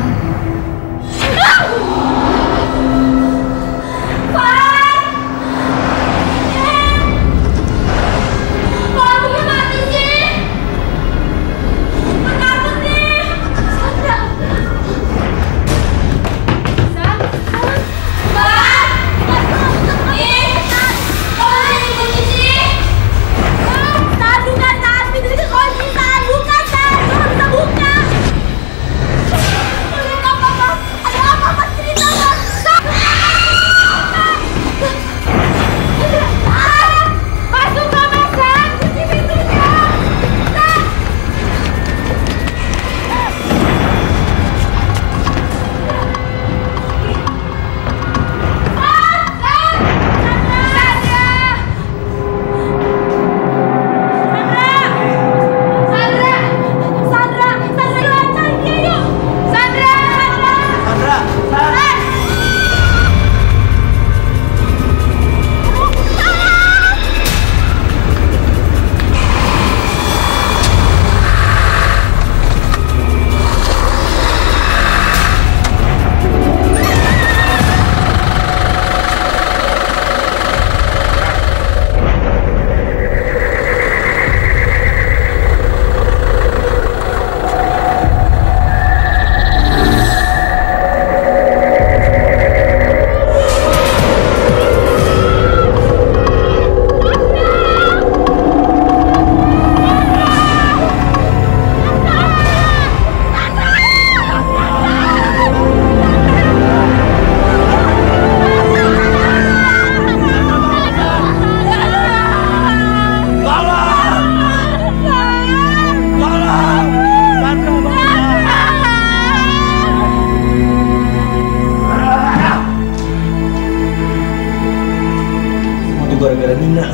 Gara-gara Nina,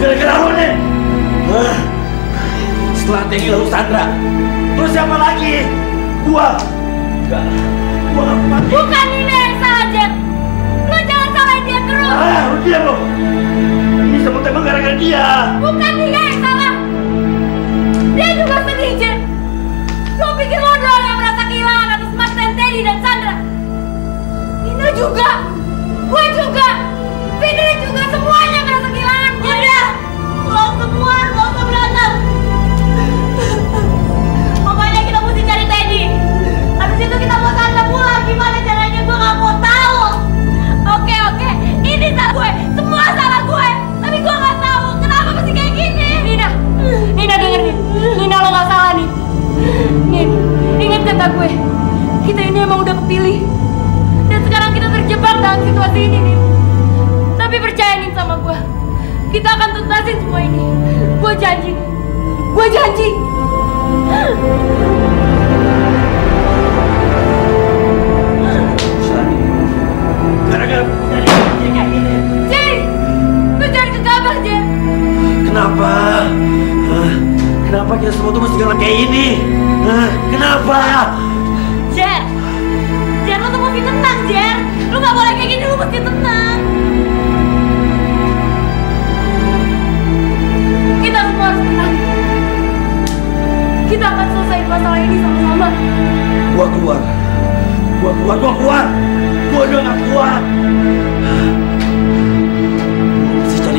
gara-gara lo nih. Setelah Teddy lalu Sandra, terus siapa lagi? Gua nggak mati. Bukan Nina yang salah, Jet. Lo jangan salahin dia terus. Lu diam lo. Ini semua emang gara-gara dia. Bukan dia yang salah. Dia juga sedih, Jet. Lo pikir lo doang yang merasa kehilangan atas kematian Teddy dan Sandra? Nina juga, gue juga, Fitri juga, semuanya merasa kehilangan. Udah, pulang semua, lo usah berantem. Pokoknya kita mesti cari Teddy. Habis itu kita mau Sandra pulang. Gimana caranya gue gak mau tahu. Oke, ini salah gue, semua salah gue. Tapi gue gak tahu kenapa mesti kayak gini. Nina dengerin. Nina, lo gak salah nih. Nin, ingat kata gue, kita ini emang udah kepilih. Dan sekarang kita terjebak dalam situasi ini, Nin. Tapi percaya, Nin, sama gue. Kita akan tuntasin semua ini. Gue janji. Gue janji. Gara-gara kayak gini. Jay, lu jangan gegabah, Jay. Kenapa? Kenapa kita semua tuh mesti galak kayak ini? Kenapa? Jer, lu tuh mesti tenang, Jer. Lu gak boleh kayak gini, lu mesti tenang. Kita semua harus tenang. Kita akan selesai masalah ini sama-sama. Gua keluar. Gua udah gak kuat.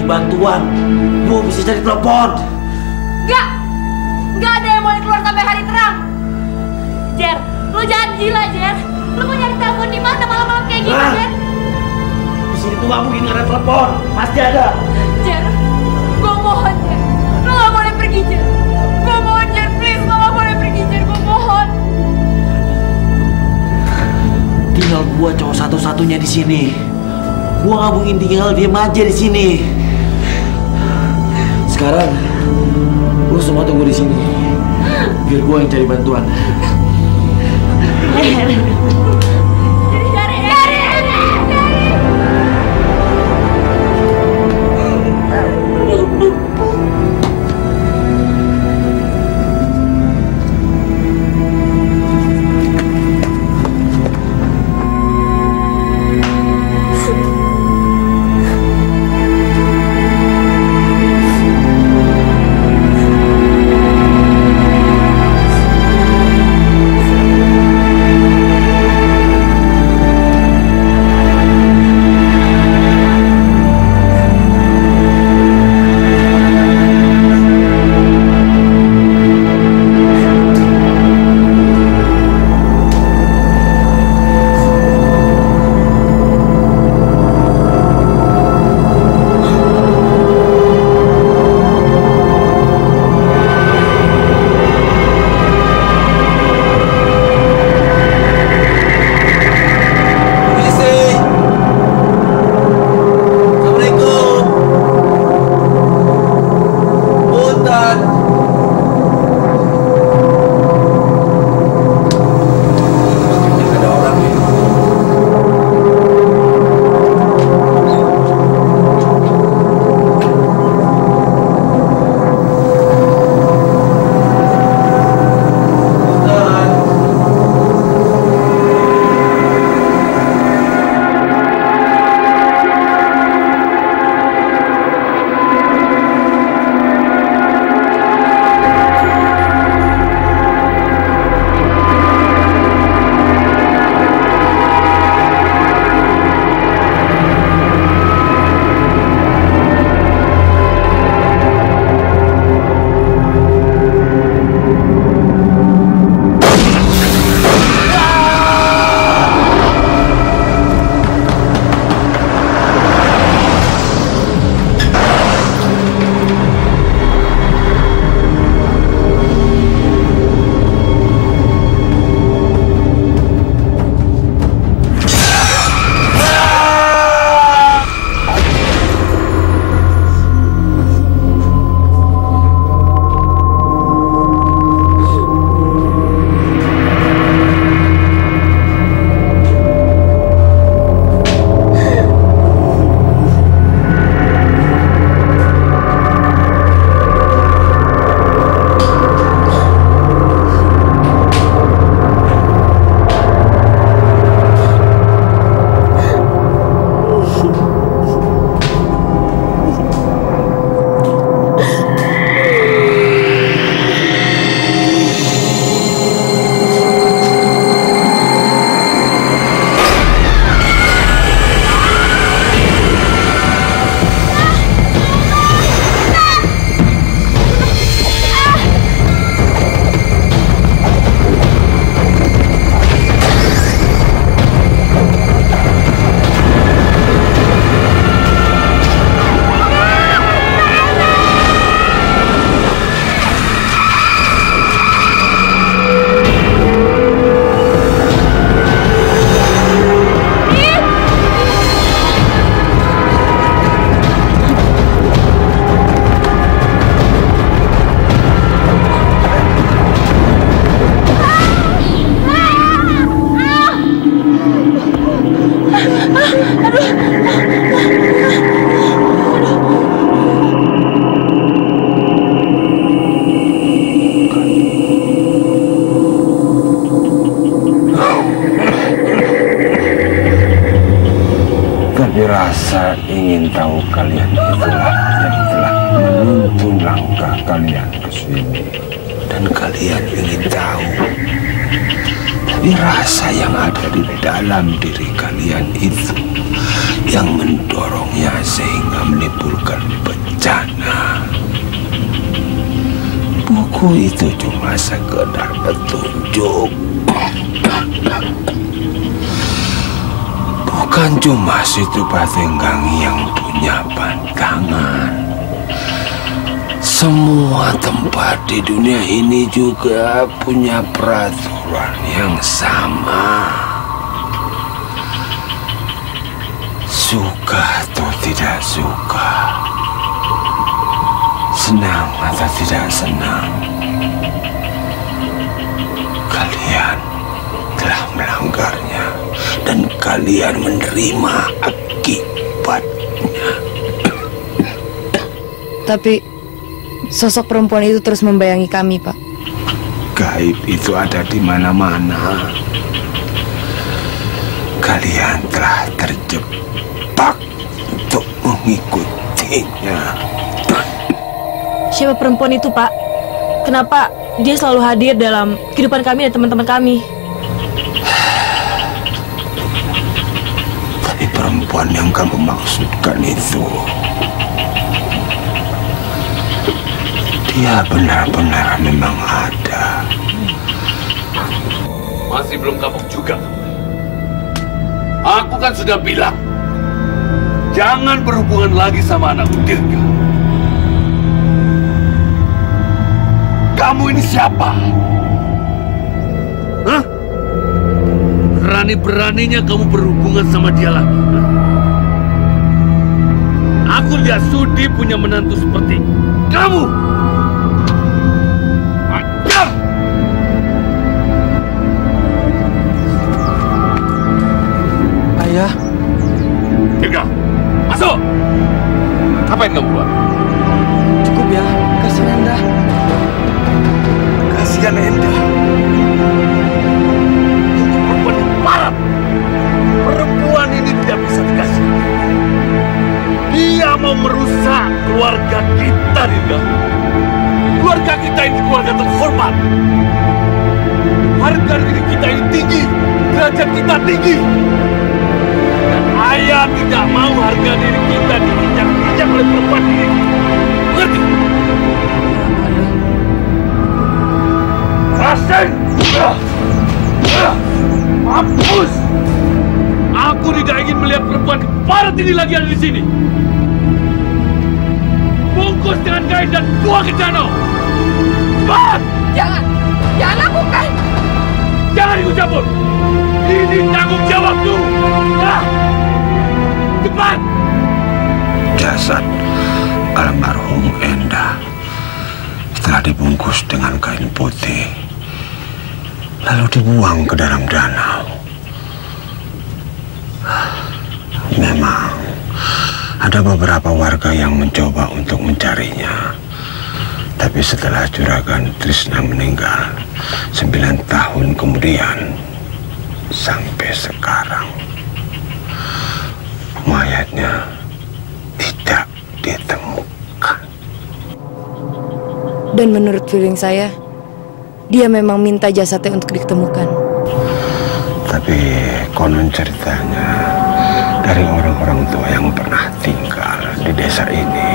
bantuan. Lu bisa cari telepon. Nggak ada yang boleh keluar sampai hari terang. Jer, lu jangan gila, Jer. Lu mau nyari telepon di mana malam-malam kayak gini, Jer? Di sini tuh nggak mungkin ada telepon. Pasti ada. Jer, gue mohon, Jer. Lu nggak boleh pergi, Jer. Gue mohon, Jer, please. Lu nggak boleh pergi, Jer. Gue mohon. Tinggal gua cowok satu-satunya di sini. Gua nggak mungkin tinggal diem aja di sini. Sekarang, lu semua tunggu di sini. Biar gua yang cari bantuan. Rasa ingin tahu kalian itulah yang telah menuntun melangkah kalian ke sini. Dan kalian ingin tahu. Tapi rasa yang ada di dalam diri kalian itu yang mendorongnya sehingga menimbulkan bencana. Buku itu cuma sekedar petunjuk. Bukan cuma situ Patenggang yang punya pantangan. Semua tempat di dunia ini juga punya peraturan yang sama. Suka atau tidak suka, senang atau tidak senang, kalian telah melanggarnya dan kalian menerima akibatnya. Tapi sosok perempuan itu terus membayangi kami, Pak. Gaib itu ada di mana-mana. Kalian telah terjebak untuk mengikutinya. Siapa perempuan itu, Pak? Kenapa dia selalu hadir dalam kehidupan kami dan teman-teman kami? Tapi perempuan yang kamu maksudkan itu, dia benar-benar memang ada. Masih belum kapok juga. Aku kan sudah bilang, jangan berhubungan lagi sama anak Dirga. Kamu ini siapa? Hah? Berani-beraninya kamu berhubungan sama dia lagi. Aku lihat sudi punya menantu seperti kamu. Ajar! Ayah. Dirga, masuk! Ngapain kamu keluar? Cukup ya, kasihan Enda. Kasihan Enda. Perempuan yang parah. Perempuan ini tidak bisa dikasih. Dia mau merusak keluarga kita, Dirga. Keluarga kita ini keluarga terhormat. Harga diri kita ini tinggi. Derajat kita tinggi. Dan ayah tidak mau harga diri kita diinjak-injak oleh perempuan ini. Mengerti? Rasain! Mampus! Aku tidak ingin melihat perempuan keparat ini lagi ada di sini. Bungkus dengan kain dan buang ke danau. Cepat! Jangan! Jangan lakukan! Jangan ikut campur! Ini tanggung jawabku! Ah! Cepat! Jasad almarhum Enda setelah dibungkus dengan kain putih, lalu dibuang ke dalam danau. Memang ada beberapa warga yang mencoba untuk mencarinya. Tapi setelah Juragan Trisna meninggal 9 tahun kemudian, sampai sekarang mayatnya tidak ditemukan. Dan menurut feeling saya, dia memang minta jasadnya untuk ditemukan. Tapi konon ceritanya dari orang-orang tua yang pernah tinggal di desa ini,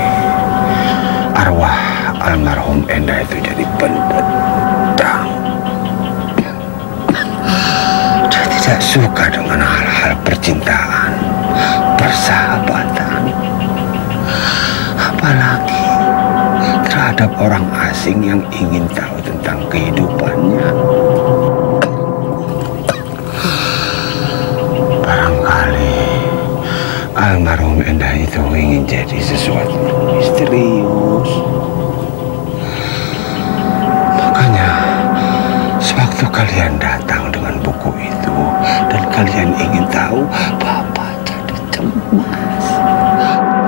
arwah almarhum Enda itu jadi pendendam. Dia tidak suka dengan hal-hal percintaan, persahabatan, apalagi terhadap orang asing yang ingin tahu tentang kehidupannya. Barangkali almarhum Enda itu ingin jadi sesuatu misterius. Makanya sewaktu kalian datang dengan buku itu dan kalian ingin tahu, Bapak jadi cemas.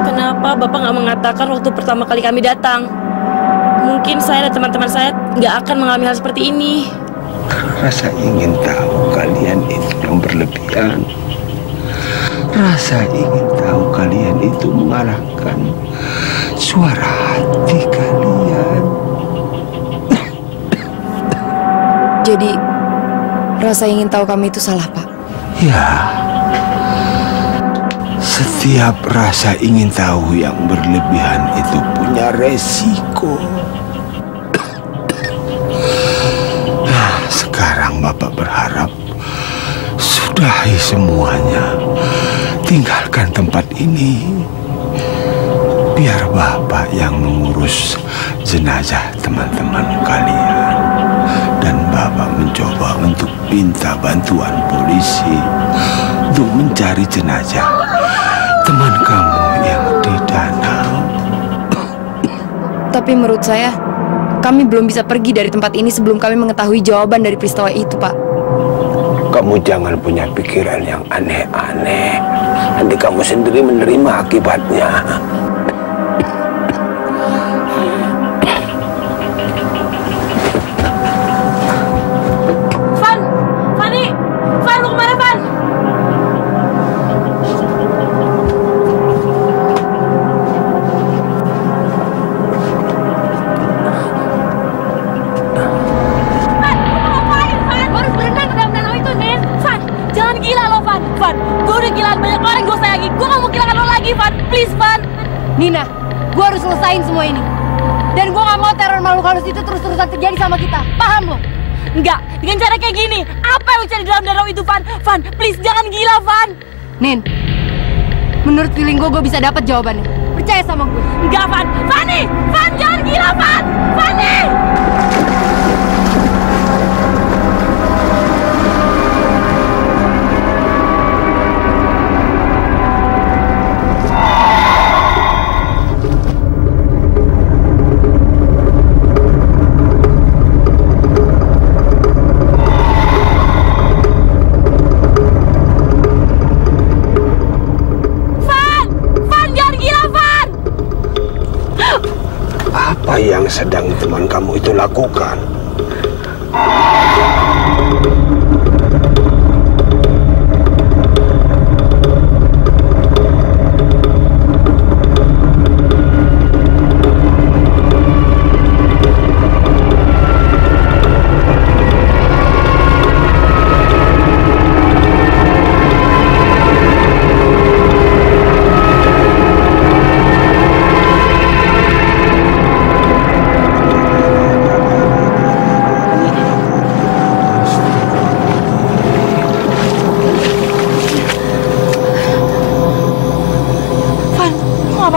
Kenapa Bapak nggak mengatakan waktu pertama kali kami datang? Mungkin saya dan teman-teman saya nggak akan mengalami hal seperti ini. Rasa ingin tahu kalian itu yang berlebihan. Rasa ingin tahu kalian itu mengarahkan suara hati kalian. Jadi, rasa ingin tahu kami itu salah, Pak? Ya, setiap rasa ingin tahu yang berlebihan itu punya resiko. Nah, sekarang Bapak berharap sudahi semuanya. Tinggalkan tempat ini. Biar Bapak yang mengurus jenazah teman-teman kalian. Dan Bapak mencoba untuk minta bantuan polisi untuk mencari jenazah teman kamu yang di danau. Tapi menurut saya, kami belum bisa pergi dari tempat ini sebelum kami mengetahui jawaban dari peristiwa itu, Pak. Kamu jangan punya pikiran yang aneh-aneh. Nanti kamu sendiri menerima akibatnya. Nina, gue harus selesain semua ini. Dan gue gak mau teror makhluk halus itu terus-terusan terjadi sama kita. Paham lo? Enggak, dengan cara kayak gini. Apa yang lo cari dalam danau itu, Van? Van, please jangan gila, Van. Nin, menurut feeling gue bisa dapat jawabannya. Percaya sama gue. Enggak, Van. Fanny! Van, jangan gila, Van! Fanny! Apa yang sedang teman kamu itu lakukan?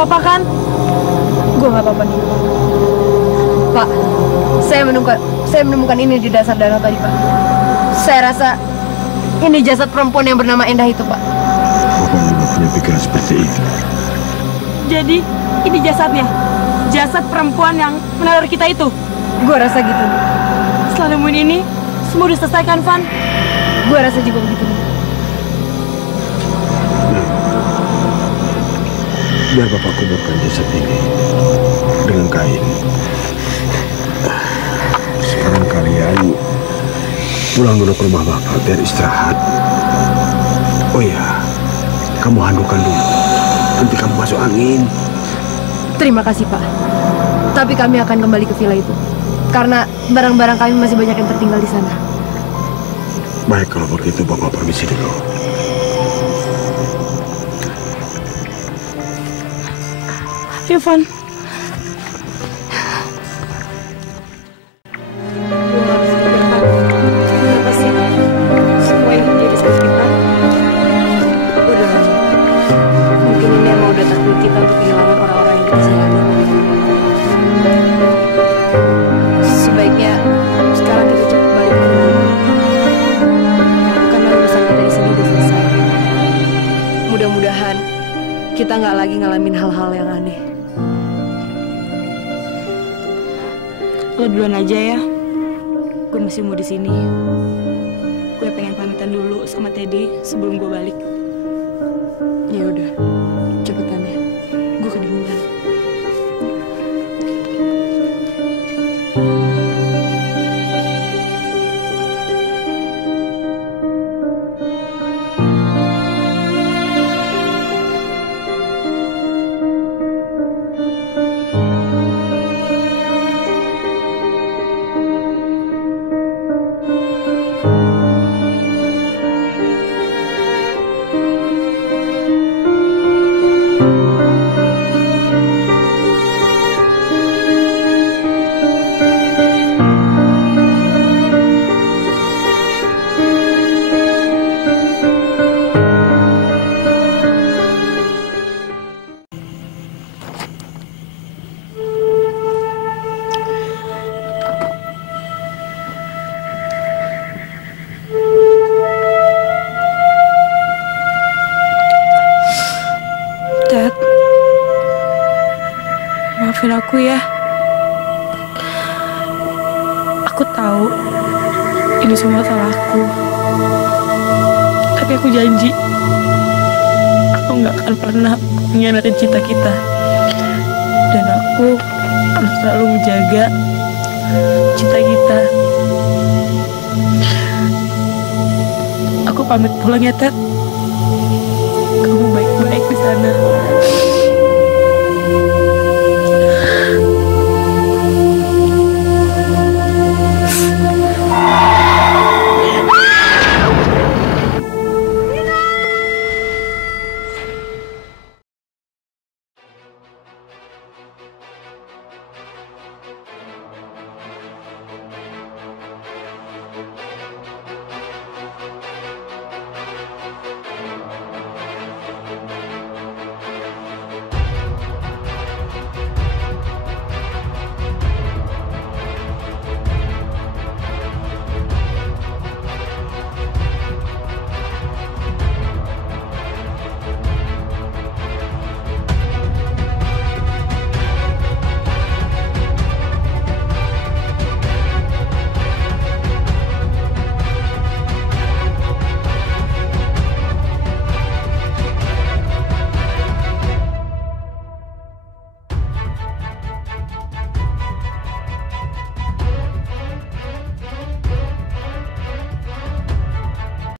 apa-apa kan? Gue nggak apa-apa nih. Pak, saya menemukan ini di dasar danau tadi, Pak. Saya rasa ini jasad perempuan yang bernama Endah itu, Pak. Bapak memang punya pikiran seperti itu. Jadi, ini jasadnya? Jasad perempuan yang meneror kita itu? Gue rasa gitu. Setelah nemuin ini, semua udah selesai kan, Van? Gue rasa juga begitu. Biar Bapak kuburkan jasad ini dengan kain. Sekarang kalian pulang dulu ke rumah Bapak biar istirahat. Oh iya, kamu handukkan dulu. Nanti kamu masuk angin. Terima kasih, Pak. Tapi kami akan kembali ke villa itu. Karena barang-barang kami masih banyak yang tertinggal di sana. Baik, kalau begitu Bapak permisi dulu. Van. Kenapa sih semua yang terjadi sama kita? Udah, mungkin ini emang udah takdir kita untuk kehilangan orang-orang yang kita sayangi. Sebaiknya sekarang kita cepat balik ke rumah. Karena urusan kita di sini udah selesai. Mudah-mudahan kita nggak lagi ngalamin hal-hal yang aneh. Lo duluan aja ya. Gue masih mau di sini. Gue pengen pamitan dulu sama Teddy sebelum gue balik. Ya udah, cepetan ya. Gue kedinginan. Aku tahu ini semua salahku. Tapi aku janji aku nggak akan pernah mengkhianatin cinta kita. Dan aku akan selalu menjaga cinta kita. Aku pamit pulang ya, Ted. Kamu baik-baik di sana.